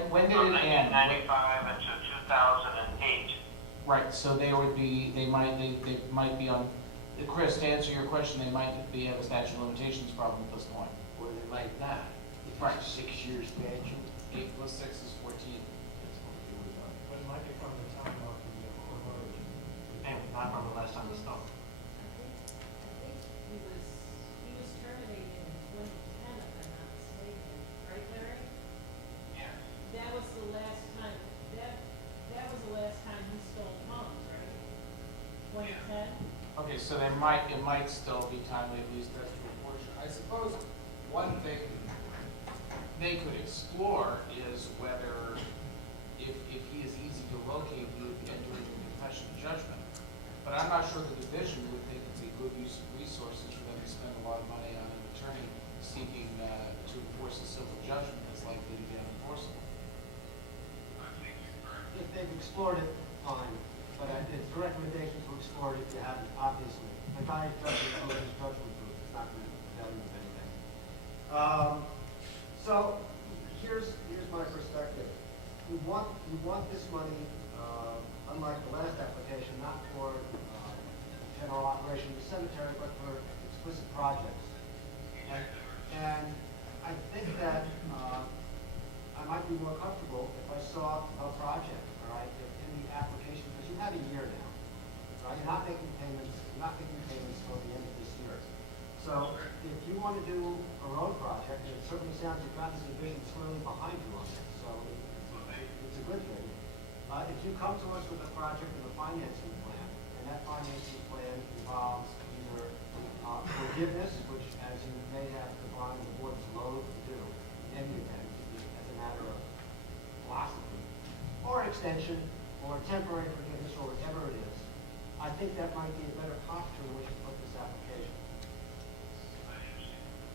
when did from it end? 1995 into 2008. Right, so they might be on, Chris, to answer your question, they might have a statute of limitations problem at this point. Or they might not. If Right. it's 6 years statute. 8 plus 6 is 14. But it might be from the time of the payment, not from the last time we spoke. I think he was terminated in 2010, if I'm not mistaken, right, Larry? Yes. That was the last time, that was the last time he stole funds, right? 2010? Okay, so it might still be timely, at least that's to a portion. I suppose one thing they could explore is whether, if he is easy to locate, he would enter into a confession of judgment. But I'm not sure the division would think it's a good use of resources for them to spend a lot of money on an attorney seeking to enforce a civil judgment that's likely to be unenforceable. If they've explored it, fine, but it's a recommendation to explore it if you haven't, obviously. The guy judgment is judgment proof, it's not going to tell you anything. So, here's my perspective. We want this money, unlike the last application, not for general operation of the cemetery, but for explicit projects. And I think that I might be more comfortable if I saw a project, all right, in the application, because you have a year now, right? You're not making payments till the end of this year. So if you want to do a road project, and it certainly sounds you've got this division squarely behind you on it, so it's a good thing. If you come to us with a project and a financing plan, and that financing plan involves either forgiveness, which as you may have defined, the board's loath to do in any event, as a matter of philosophy, or extension, or temporary forgiveness, or whatever it is, I think that might be a better posture in which to put this application.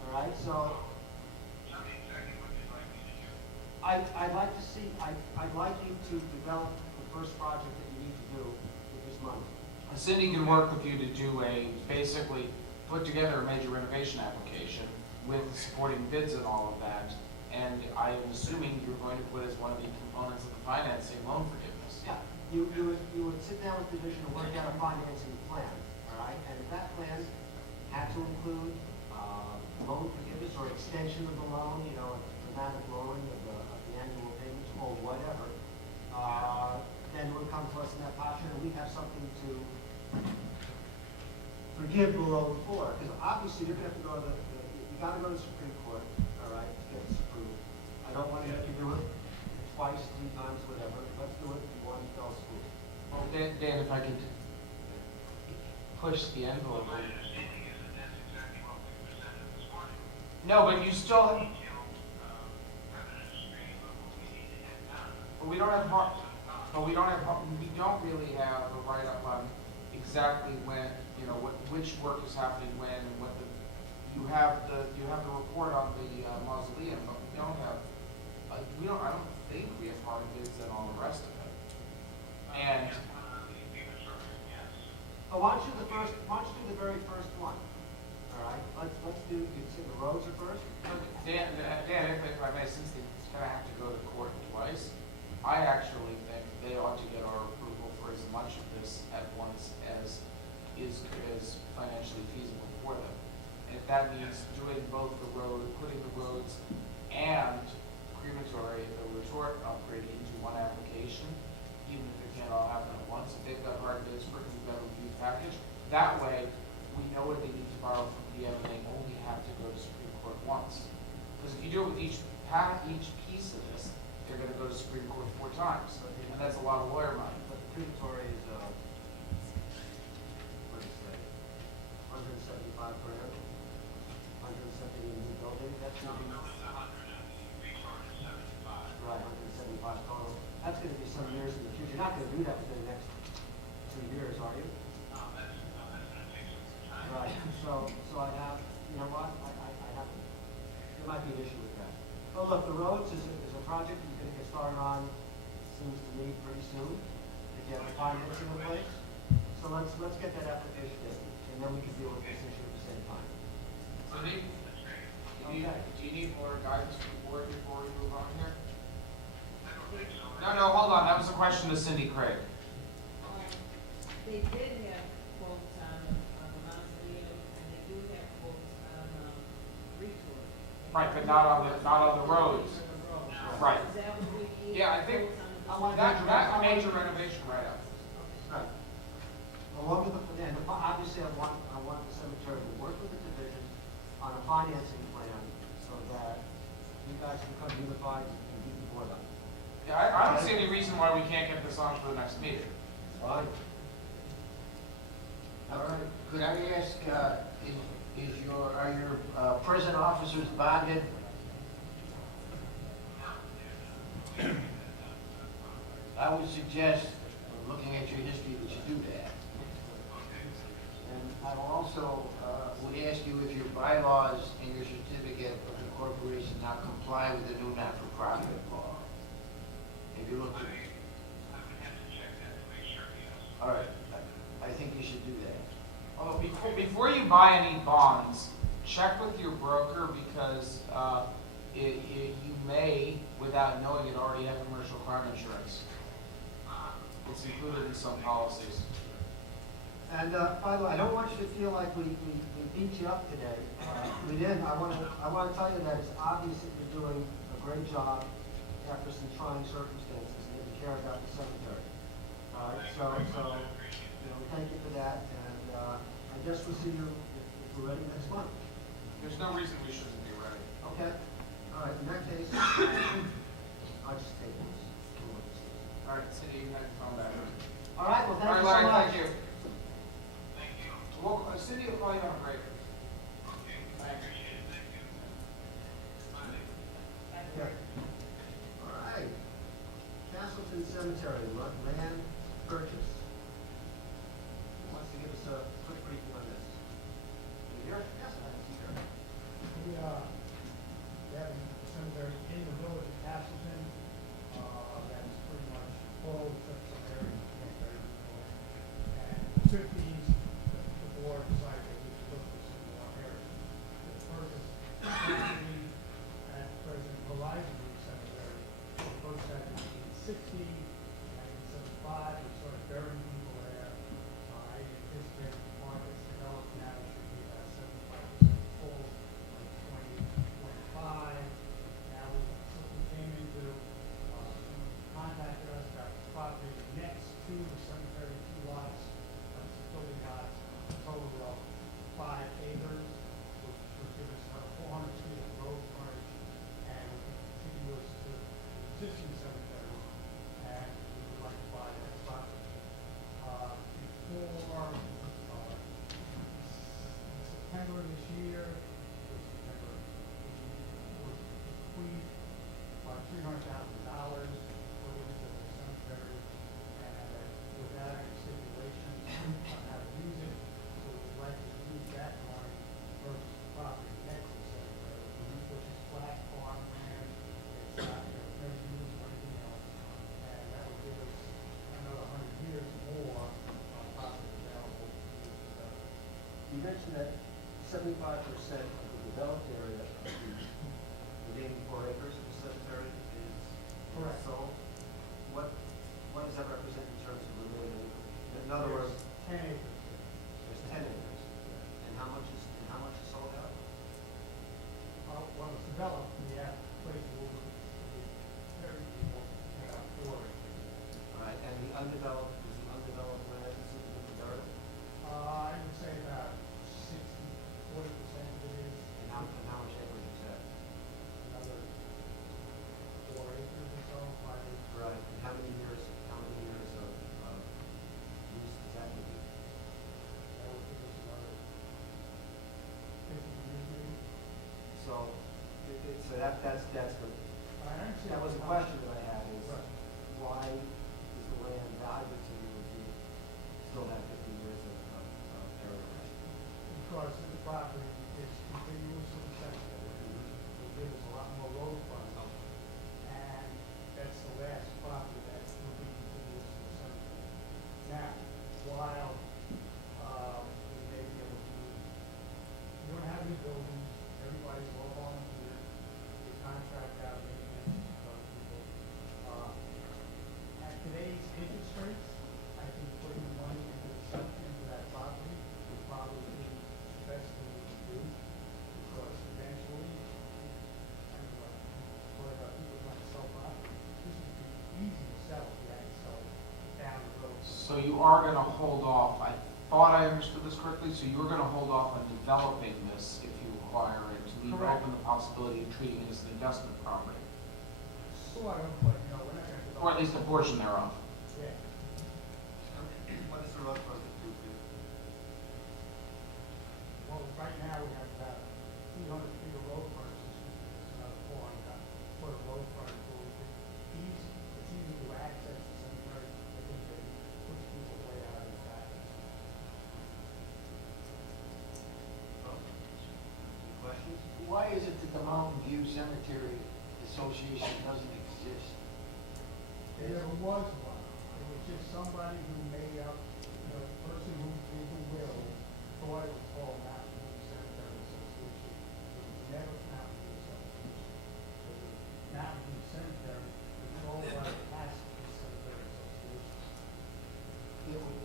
All right, so Tell me exactly what you'd like me to do. I'd like to see, I'd like you to develop the first project that you need to do with this money. Cindy can work with you to do basically put together a major renovation application with supporting bids and all of that. And I'm assuming you're going to put as one of the components of the financing loan forgiveness. Yeah, you would sit down with the division and work out a financing plan, all right? And if that plan had to include loan forgiveness or extension of the loan, you know, a dramatic lowering of the annual payments or whatever, then it would come to us in that posture and we have something to forgive the loan for. Because obviously you're going to have to go to you got to go to the Supreme Court, all right, to get this approved. I don't want to make you do it twice, 3 times, whatever. Let's do it in one fell swoop. Well, Dan, if I could push the envelope. My understanding is that that's exactly what we presented this morning. No, but you still, Detailed evidence screening of what we need to have done. but we don't really have a write-up on exactly when, you know, which work is happening when, and what you have the report on the mausoleum, but we don't have, I don't think we have hard bids and all the rest of it. And But why don't you do the very first one? All right, let's do, you'd say the roads are first? Dan, if I may, since it's gonna have to go to court twice, I actually think they ought to get our approval for as much of this at once as is financially feasible for them. And if that means doing both putting the roads and crematory, the retort upgrade into one application, even if it can't all happen at once, if they've got hard bids for a better review package, that way we know what they need to borrow from PM and they only have to go to Supreme Court once. Because if you do it with each piece of this, they're going to go to Supreme Court 4 times, and that's a lot of lawyer money. But the crematory is, what do you say, 175 grand? 170 in the new building, that's not. Right, 175 total. That's gonna be some years in the future. You're not gonna do that within the next 2 years, are you? No, that's gonna take some time. Right, so I have, you know what, I have, there might be an issue with that. But look, the roads is a project you're gonna get started on, seems to me, pretty soon, if you have the financing in place. So let's get that application in, and then we can deal with this issue at the same time. So do you need more guidance from the board before we move on here? No, hold on, that was a question to Cindy Craig. They did have quotes on the mausoleum, and they do have quotes on retour. Right, but not on the roads. Right. Is that what we need? Yeah, I think, Quotes on the that's a major renovation write-up. Right. Along with the, and obviously I want the cemetery to work with the division on a financing plan so that you guys can come unified and beat the board up. Yeah, I don't see any reason why we can't get this on for the next meeting. Fine. All right, could I ask, are your present officers bonded? I would suggest, looking at your history, that you do that. And I also would ask you if your bylaws and your certificate of incorporation now comply with the new not-for-profit law. Have you looked at it? I would have to check that to make sure, yes. All right, I think you should do that. Although before you buy any bonds, check with your broker because you may, without knowing it, already have commercial crime insurance. It's included in some policies. And by the way, I don't want you to feel like we beat you up today. We didn't. I want to tell you that it's obvious that you're doing a great job after some trying circumstances and that you care about the cemetery. All right, so we thank you for that, and I guess we'll see you if we're ready next month. There's no reason we shouldn't be ready. Okay? All right, in that case, I'll just take this. All right, Cindy, you have your phone back. All right, well, All thank right, you so Larry, much. thank you. Thank you. Well, Cindy will call you on a break. Okay. Thanks. Appreciate it. Thank you. Bye. Okay. All right. Castleton Cemetery, land purchase. Who wants to give us a quick briefing on this? You here? Yes, I'm here. We have a cemetery in the village of Castleton, that is pretty much full, except some areas you can't bury people in. And the fifties, the board decided that we should look for some more areas. The purchase property at President Horizon Cemetery, we purchased that in 1960, 1975, we started burying people there. I anticipate the market's developed now, it should be about 75% full, like 2025. Now, something came into, someone contacted us about the property next to the cemetery, 2 lots, building lots, total of 5 acres, which would give us about 400 feet of road frontage, and would be contiguous to the existing cemetery, and we would like to buy that property. Before, September this year, September, was bequeathed about $300,000 for the cemetery, and without any stipulations on how to use it, so we'd like to use that money versus the property next to the cemetery, which is flat farmland, it's not, never used or anything else, and that would give us another 100 years more property available to use the cemetery. You mentioned that 75% of the developed area of the remaining 4 acres of the cemetery is Correct. sold. What does that represent in terms of remaining acreage? In other words, 10 acres. there's 10 acres. And how much is sold out? Well, it's developed, we have places where we bury people, about 4 acres. All right, and the undeveloped land is in the dirt? I would say about 40% of it is And how much acreage is that? another 4 acres or so, 5 acres. Right, and how many years of use does that give you? That would give us another 50 years maybe. So, that's the, I understand. that was a question that I had is, Right. why is the land valuable to you if you still have 50 years of area? Because the property is contiguous to the cemetery, will give us a lot more road frontage, and that's the last property that will be contiguous to the cemetery. Now, while, we may be able to, we don't have any buildings, everybody's all volunteer, we contract out maintenance, people, So you are gonna hold off, I thought I understood this correctly, so you were gonna hold off on developing this if you acquire it, to leave Correct. open the possibility of treating it as an investment property, Sort of, but, you know, we're not gonna. or at least a portion thereof. Yeah. What is the road frontage do for you? Well, right now, we have about 300 feet of road frontage, it's another 400 foot of road frontage, so it's easy to access the cemetery. I think they push people way out of that. Any questions? Why is it that the Mountain View Cemetery Association doesn't exist? There was one, it was just somebody who made up, the person who did the will, thought it was called Mountain View Cemetery Association. It was never Mountain View Association. It was Mountain View Cemetery, controlled by the Castle Cemetery Association.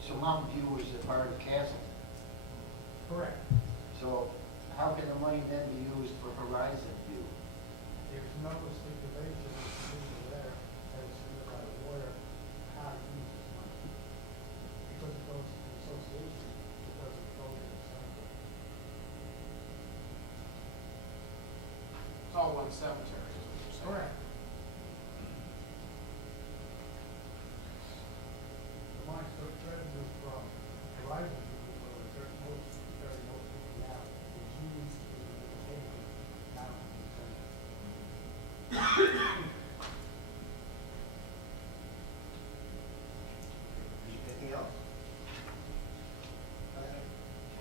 So Mountain View was a part of Castle. Correct. So how can the money then be used for Horizon View? There's no stipulation in the letter as submitted by the lawyer how to use this money. Because it goes to the association, it doesn't go to the cemetery. It's all one cemetery, is what you're saying. Correct. The money took revenue from Horizon View, where it's very most people now, is used to pay Mountain View Cemetery. Anything else?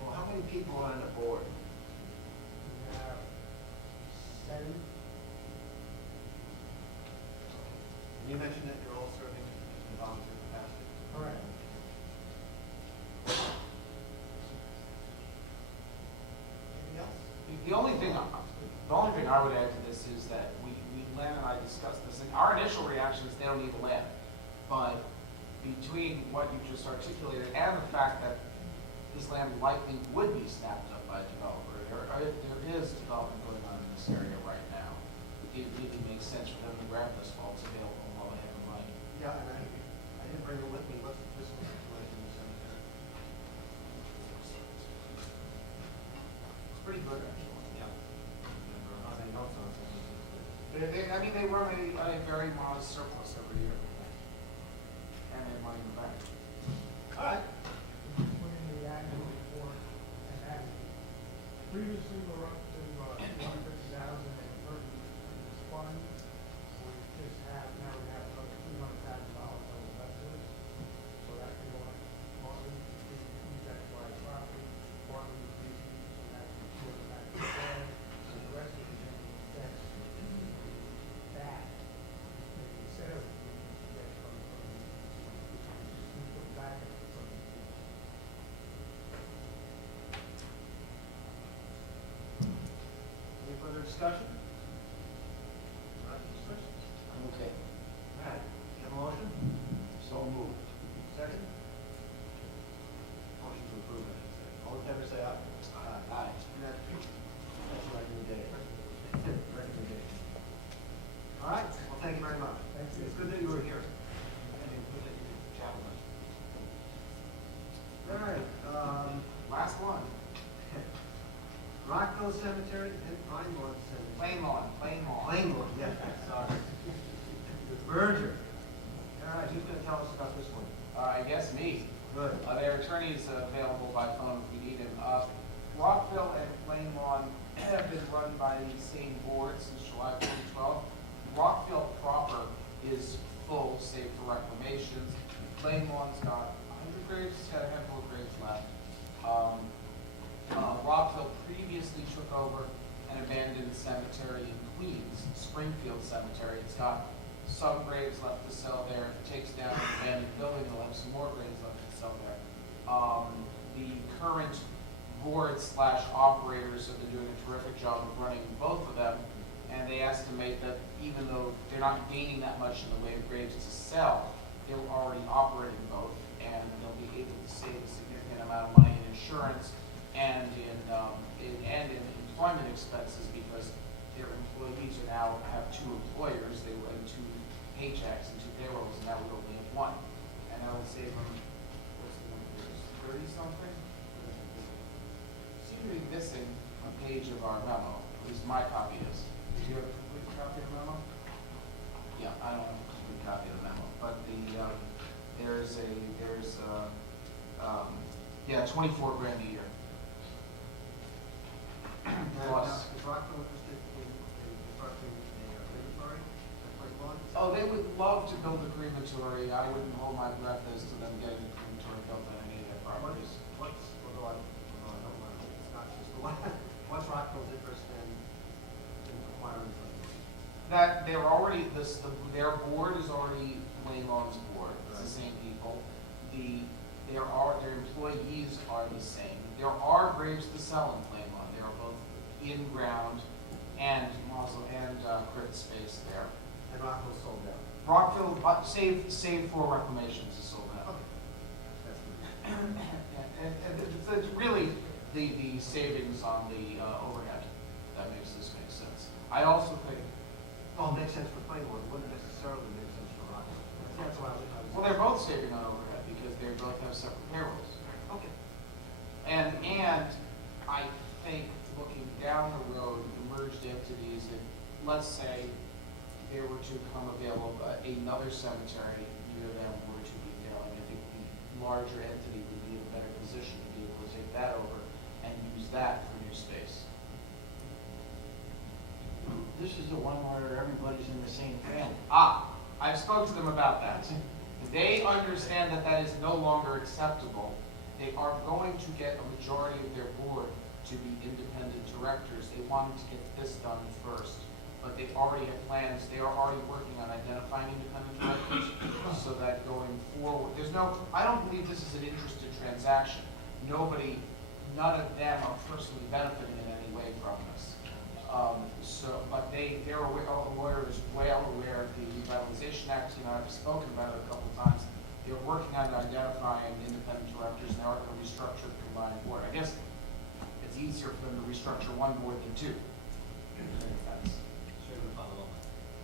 Well, how many people are on the board? We have 7. You mentioned that you're all serving in volunteer capacity. Correct. Anything else? The only thing I would add to this is that Len and I discussed this, and our initial reaction is they don't need the land. But between what you just articulated and the fact that this land likely would be snapped up by a developer, there is development going on in this area right now. It really makes sense for them to grab this while it's available while they have the money. Yeah, and I didn't bring it with me. What's the fiscal situation in the cemetery? It's pretty good, actually. Yeah. Nothing else on it. They run a very modest surplus every year. And they have money in the bank. All right. We put in the annual report, and that previously we're up to 250,000 in emergency fund. We just have, now we have another $200,000 of investors. So that can go on, partly to use that to buy property, partly to use, so that's sure that that's there. And the rest of it is that's that. Instead of that from, we put back in from Any further discussion? Not discussion? Okay, Matt, you have a motion? so moved. Second? Motion to approve, I should say. All in favor, say aye. Aye. That's a recommendation. Recommendation. All right, well, thank you very much. Thank you. It's good that you were here. And it's good that you chat with us. All right, Last one, Rockville Cemetery and Pinelawn Cemetery. Plainlawn. Plainlawn, yeah, sorry. Berger. All right, who's gonna tell us about this one? I guess me. Good. Their attorney is available by phone if we need him. Rockville and Plainlawn have been run by the same board since July 2012. Rockville proper is full, save for reclamations. Plainlawn's got 100 graves, it's got a handful of graves left. Rockville previously took over an abandoned cemetery in Queens, Springfield Cemetery. It's got some graves left to sell there. If it takes down an abandoned building, they'll have some more graves left to sell there. The current board/operators have been doing a terrific job of running both of them, and they estimate that even though they're not gaining that much in the way of graves to sell, they're already operating both, and they'll be able to save a significant amount of money in insurance and in employment expenses, because their employees are now have 2 employers. They were in 2 paychecks and 2 payrolls, and now we only have 1, and that will save them 30-something. Seem to be missing a page of our memo, at least my copy is. Do you have a complete copy of the memo? Yeah, I don't have a complete copy of the memo, but yeah, 24 grand a year. Plus. Is Rockville interested in constructing a crematory at Point Lodge? Oh, they would love to build a crematory. I wouldn't hold my breath as to them getting a crematory built on any of their properties. Although I don't want to, it's not just the one. What's Rockville's interest in acquiring something? That they're already, their board is already Wayne Long's board. It's the same people. Their employees are the same. There are graves to sell in Plain Lawn. They are both in ground and crypt space there. And Rockville sold out. Rockville, save for reclamations, is sold out. Okay. That's good. And it's really the savings on the overhead that makes this make sense. I also think, Well, it makes sense for Plain Lawn, it wouldn't necessarily make sense for Rockville. That's why I was. well, they're both saving on overhead because they both have separate payrolls. Okay. And I think looking down the road, the merged entities, if, let's say, there were to come available, another cemetery near them were to be failing, I think the larger entity would be in a better position to be able to take that over and use that for new space. This is the one where everybody's in the same family. I've spoke to them about that. They understand that that is no longer acceptable. They are going to get a majority of their board to be independent directors. They wanted to get this done first, but they already have plans. They are already working on identifying independent directors so that going forward, I don't believe this is an interested transaction. None of them are personally benefiting in any way from this. But they're aware, the lawyer is well aware of the Revitalization Act. I've spoken about it a couple of times. They're working on identifying independent directors, and they are going to restructure the combined board. I guess it's easier for them to restructure one board than two.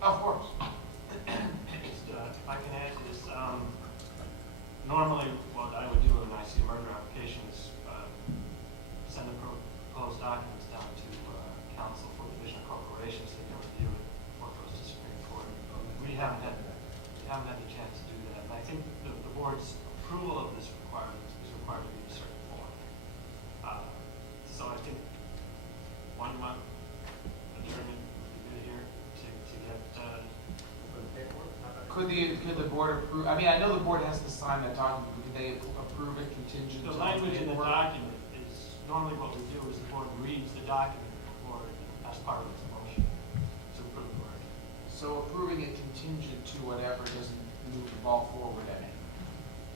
Of course. Just, if I can add to this, normally what I would do when I see a murder application is send the proposed documents down to counsel for division of corporations so they can review it before it goes to Supreme Court. We haven't had the chance to do that. And I think the board's approval of this requirement is required to be in a certain form. So I think 1 month adjournment would be good here to get. Could the board approve? I mean, I know the board has to sign that document, but could they approve it contingent? The on language in the paperwork? document is, normally what we do is the board reads the document before, as part of its motion to approve the merger. So approving it contingent to whatever doesn't move the ball forward any.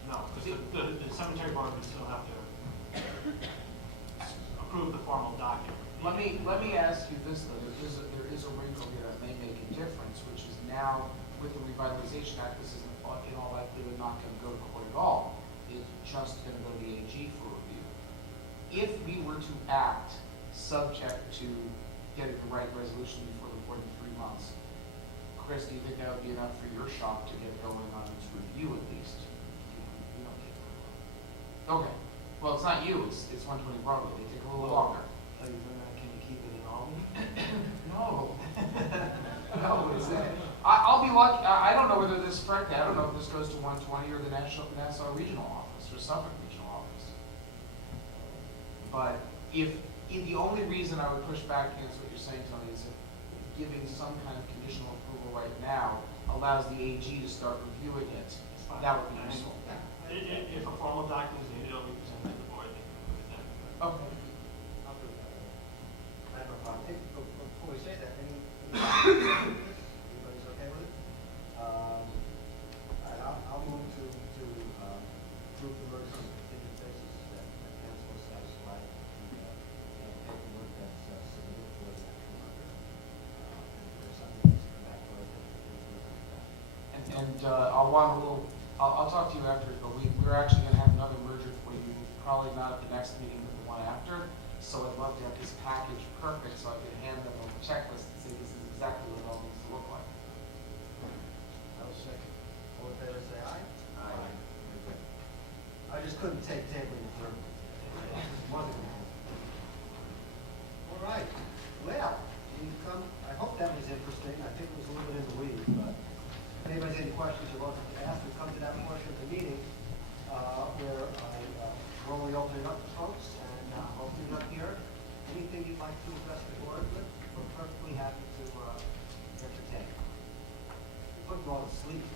No, because the cemetery board would still have to approve the formal document. Let me ask you this though, there is a wrinkle here that may make a difference, which is now with the Revitalization Act, this is in all likelihood not going to go to court at all. It's just going to go to the AG for review. If we were to act subject to getting the right resolution before the board in 3 months, Chris, do you think that would be enough for your shop to get going on its review at least? You don't get it. Okay. Well, it's not you, it's 120 Broadway. They take a little longer. Can you keep it in Albany? No. No, it's I'll be lucky. I don't know whether this, frankly, I don't know if this goes to 120 or the Nassau Regional Office or Suffolk Regional Office. But if the only reason I would push back against what you're saying, Tony, is if giving some kind of conditional approval right now allows the AG to start reviewing it, that would be useful. If a formal document is needed, it'll be presented to the board. They can approve it then. Okay. I'll do that. I have no problem. Hey, before we say that, everybody's okay with it? All right, I'll move to approve the merger on a contingent basis that council is satisfied with the paperwork that's submitted for the actual merger. And if there's something that's come back to us, I'll talk to you after, but we're actually going to have another merger for you, probably not at the next meeting, but the one after. So I'd love to have this package perfect so I can hand them a checklist and say this is exactly what it all needs to look like. I was second. All in favor, say aye. Aye. I just couldn't take tabling for like to address the board with, we're perfectly happy to entertain. Put you all to sleep.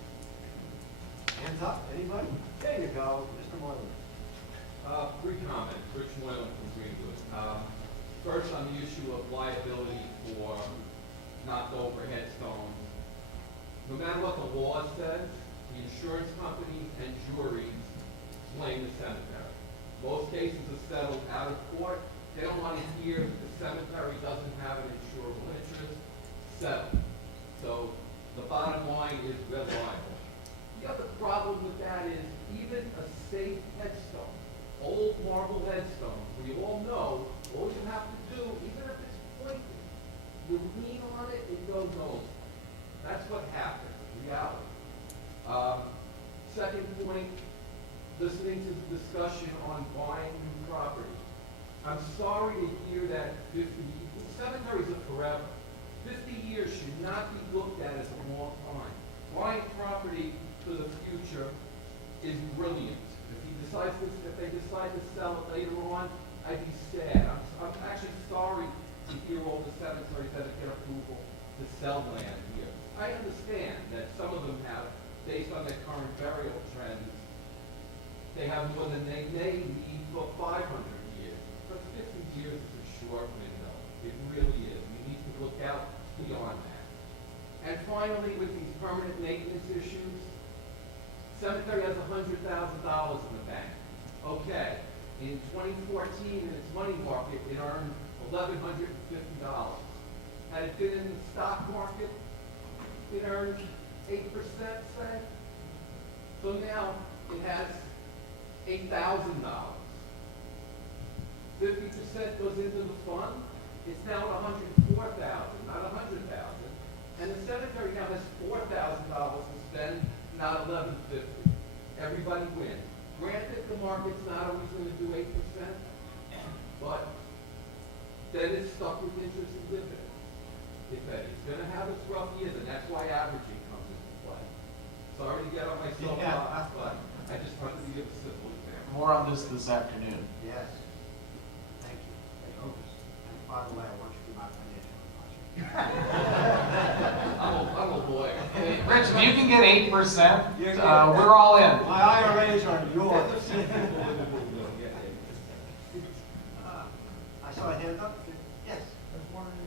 Hands up, anybody? There you go, Mr. Moylan. Three comments. Rich Moylan from Greenwood. First, on the issue of liability for knocked over headstones. No matter what the law says, the insurance company and juries blame the cemetery. Most cases are settled out of court. They don't want to hear that the cemetery doesn't have an insurable interest. Settled. So the bottom line is we're liable. The other problem with that is even a safe headstone, old marble headstone, we all know all you have to do, even if it's pointed, you lean on it, it goes over. That's what happens, reality. Second point, listening to the discussion on buying new property. I'm sorry to hear that 50 years, cemeteries are forever. 50 years should not be looked at as a long time. Buying property for the future is brilliant. If they decide to sell it later on, I'd be sad. I'm actually sorry to hear all the cemeteries that have get approval to sell land here. I understand that some of them have, based on their current burial trends, they have more than they may need for 500 years. But 50 years is a short window. It really is. We need to look out beyond that. And finally, with these permanent maintenance issues, cemetery has $100,000 in the bank. Okay, in 2014, in its money market, it earned $1,150. Had it been in the stock market, it earned 8%, say. So now it has $8,000. 50% goes into the fund. It's now at $104,000, not $100,000. And the cemetery now has $4,000 to spend, not $1,150. Everybody wins. Granted, the market's not always going to do 8%, but then it's stuck with interest and dividends. If it's going to have its rough years, and that's why averaging comes into play. Sorry to get on my soapbox, but I just wanted to give a simple example. More on this afternoon. Yes. Thank you. And by the way, I want you to be my financial advisor. I'm a lawyer. Rich, if you can get 8%, we're all in. My IRAs are yours. I saw a hand up. Yes. I was wondering,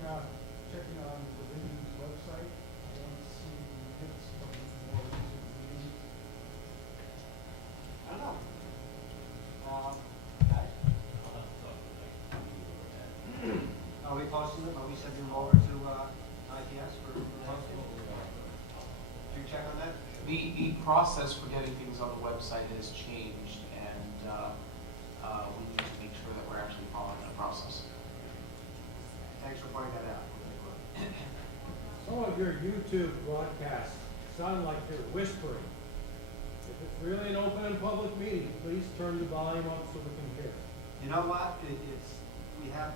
checking on the Vinnie's website, I don't see the hits from more recent meetings. I don't know. Are we posting them? Are we sending them over to IPS for posting? Did you check on that? The process for getting things on the website has changed, and we need to make sure that we're actually following the process. Thanks for pointing that out. Some of your YouTube broadcasts sound like they're whispering. If it's really an open and public meeting, please turn the volume up so we can hear. You know what? We have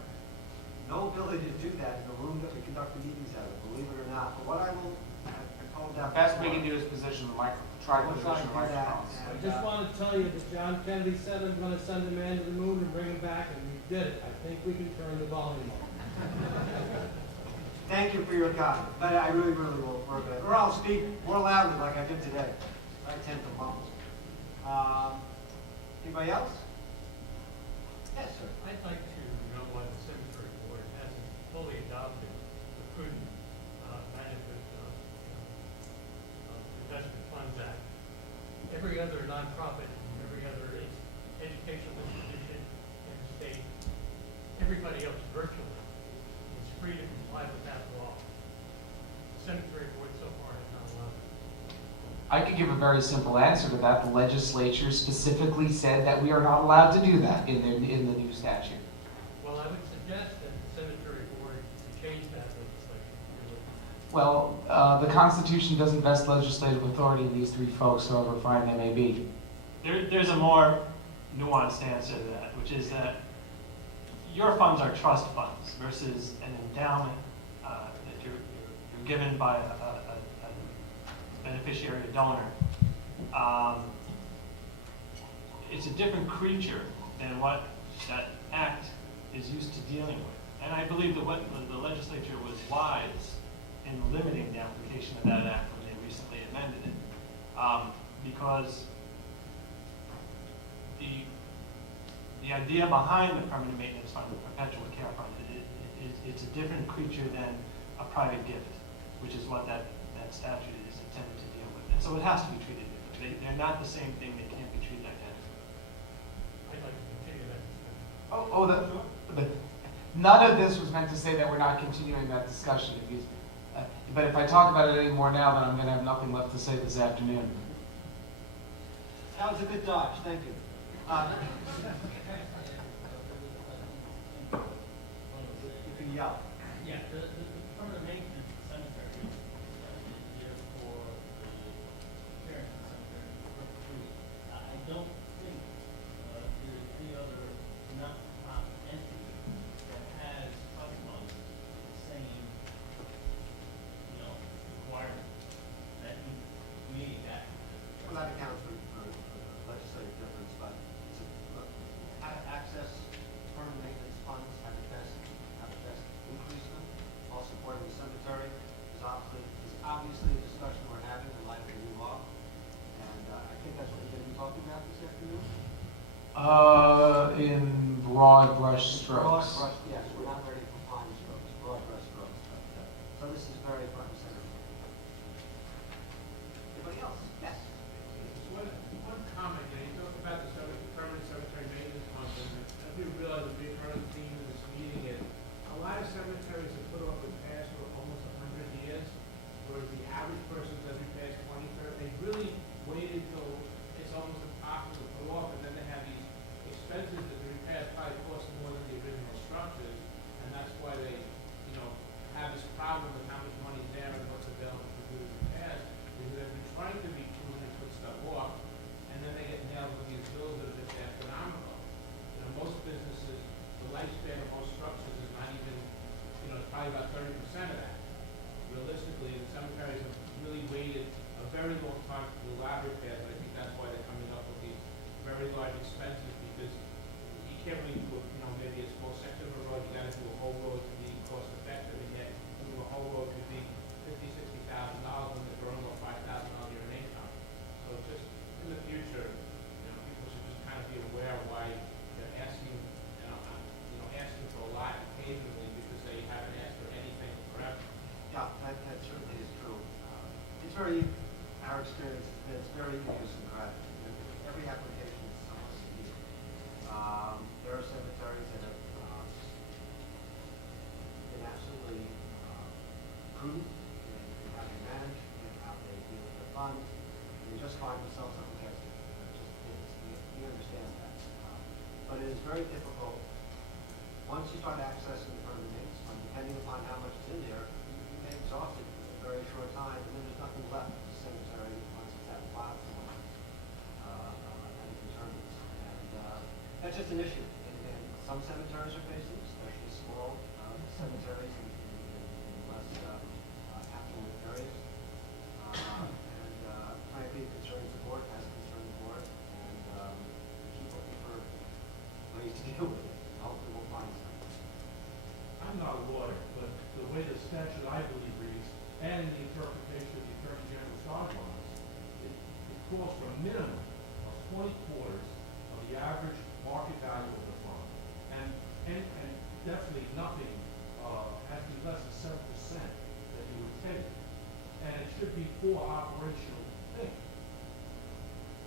no ability to do that in the room that we conduct the meetings out of, believe it or not. But what I will, I told them. Best we can do is position the microphone, try to position the microphones. I just want to tell you that John Kennedy said I'm going to send a man to the moon and bring him back, and we did it. I think we can turn the volume up. Thank you for your comment, but I really will work on it. Or I'll speak more loudly like I did today. I tend to mumble. Anybody else? Yes, sir. I'd like to know why the cemetery board hasn't fully adopted the prudent management of investment funds act. Every other nonprofit, every other educational institution in the state, everybody else virtually is free to comply with that law. The cemetery board so far has not allowed it. I could give a very simple answer to that. The legislature specifically said that we are not allowed to do that in the new statute. Well, I would suggest that the cemetery board change that legislation. Well, the Constitution doesn't vest legislative authority in these three folks, however fine they may be. There's a more nuanced answer to that, which is that your funds are trust funds versus an endowment that you're given by a beneficiary or donor. It's a different creature than what that act is used to dealing with. And I believe that the legislature was wise in limiting the application of that act when they recently amended it. Because the idea behind the permanent maintenance fund, the perpetual care fund, it's a different creature than a private gift, which is what that statute is intended to deal with. And so it has to be treated differently. They're not the same thing. They can't be treated identically. I'd like to continue that discussion. None of this was meant to say that we're not continuing that discussion. But if I talk about it anymore now, then I'm going to have nothing left to say this afternoon. That was a good dodge, thank you. You can yell. Yeah, the permanent maintenance of the cemetery is here for the caring of the cemetery for free. I don't think there's any other not-for-profit entity that has trust funds with the same, requirement. That to me, that. Well, that accounts for legislative difference, but look, access permanent maintenance funds have the best increase them. While supporting the cemetery is obviously a discussion we're having in light of the new law. And I think that's what we're going to be talking about this afternoon. In broad brush strokes. Broad brush, yes, we're not ready for fine strokes, broad brush strokes. But, so this is very front and center. Anybody else? Yes. One comment, you talked about the permanent cemetery maintenance fund, and I do realize a big part of the theme of this meeting is a lot of cemeteries have put off the past for almost 100 years, whereas the average person does it past 20, 30. They really waited till it's almost impossible to put off, and then they have these expenses that the repairs probably cost more than the original structures, and that's why they, have this problem with how much money's there and what's available to do the repairs, because they've been trying to be prudent and put stuff off, and then they get nailed with these bills that are just astronomical. Most businesses, the lifespan of most structures is not even, it's probably about 30% of that. Realistically, the cemeteries have really waited a very long time to do elaborate repairs, and I think that's why they're coming up with these very large expenses, because you can't really do, maybe a small section of a road, you gotta do a whole road to be cost effective, and yet doing a whole road could be $50,000, $60,000 when they're growing about $5,000 a year in income. So just in the future, people should just kind of be aware of why they're asking, asking for a lot occasionally because they haven't asked for anything forever. Yeah, that certainly is true. Our experience has been, it's very idiosyncratic. Every application is somewhat unique. There are cemeteries that have been absolutely prudent in how they manage and how they deal with their funds, and they just find themselves up against it. We understand that. But it is very difficult. Once you start accessing the permanent maintenance fund, depending upon how much is in there, you get exhausted in a very short time, and then there's nothing left. The cemetery, once it's at platform, and it determines. And that's just an issue. And some cemeteries are facing, especially small cemeteries in less affluent areas. And frankly, it concerns the board, has concerned the board, and we keep looking for ways to deal with it. Hopefully we'll find something. I'm not a lawyer, but the way the statute I believe reads, and in the interpretation of the Attorney General's guidelines, it calls for a minimum of 20 quarters of the average market value of the fund, and definitely nothing has to be less than 7% that you would take, and it should be for operational things.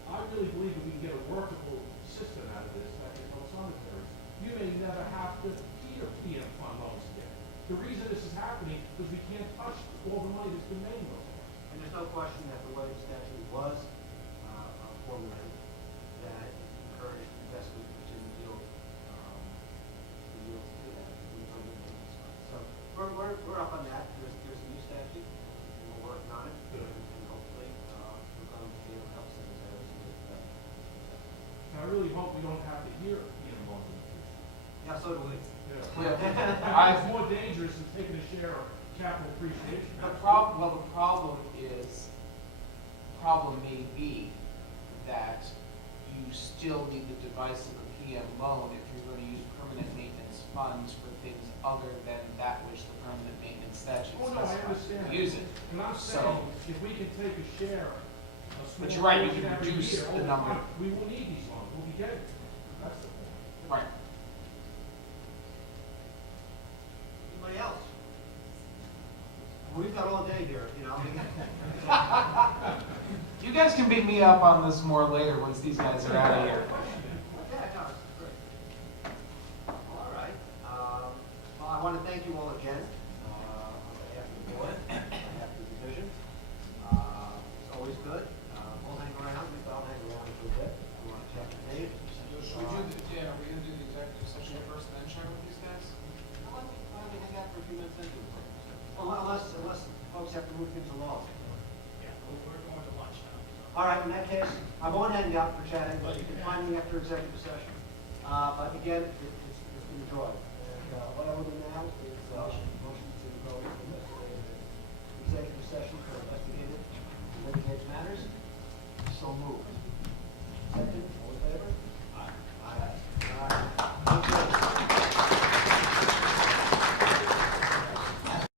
I really believe that we can get a workable system out of this, like in most cemeteries. You may never have to keep a PM fund loans again. The reason this is happening is we can't touch all the money that's been made in those funds. And there's no question that the way the statute was formulated, that encouraged investment which didn't yield to that. So we're up on that. There's a new statute, and we're working on it, and hopefully we're going to be able to help cemeteries with that. I really hope we don't have to hear PM loans in the future. Yeah, so do we. It's more dangerous than taking a share of capital appreciation. The problem may be that you still need the device of a PM loan if you're going to use permanent maintenance funds for things other than that which the permanent maintenance statute Oh, no, I specifies understand. to use it. And I'm So- saying, if we can take a share, a small But you're right, you portion can every reduce year, the over number. time, we will need these loans, we'll be getting them. That's the point. Right. Anybody else? We've got all day here, you know. You guys can beat me up on this more later once these guys are out of here. Yeah, no, it's great. All right. Well, I want to thank you all again, on behalf of the board, on behalf of the division. It's always good. We'll hang around, I'll hang around for a bit. I want to check the date. Should we do the, yeah, are we gonna do the executive session first and then share with these guys? Why don't we hang out for a few minutes into it? Unless folks have to move things along. Yeah, we're going to lunch now. All right, in that case, I won't hang out for chatting, but you can find me after executive session. But again, it's been enjoyable.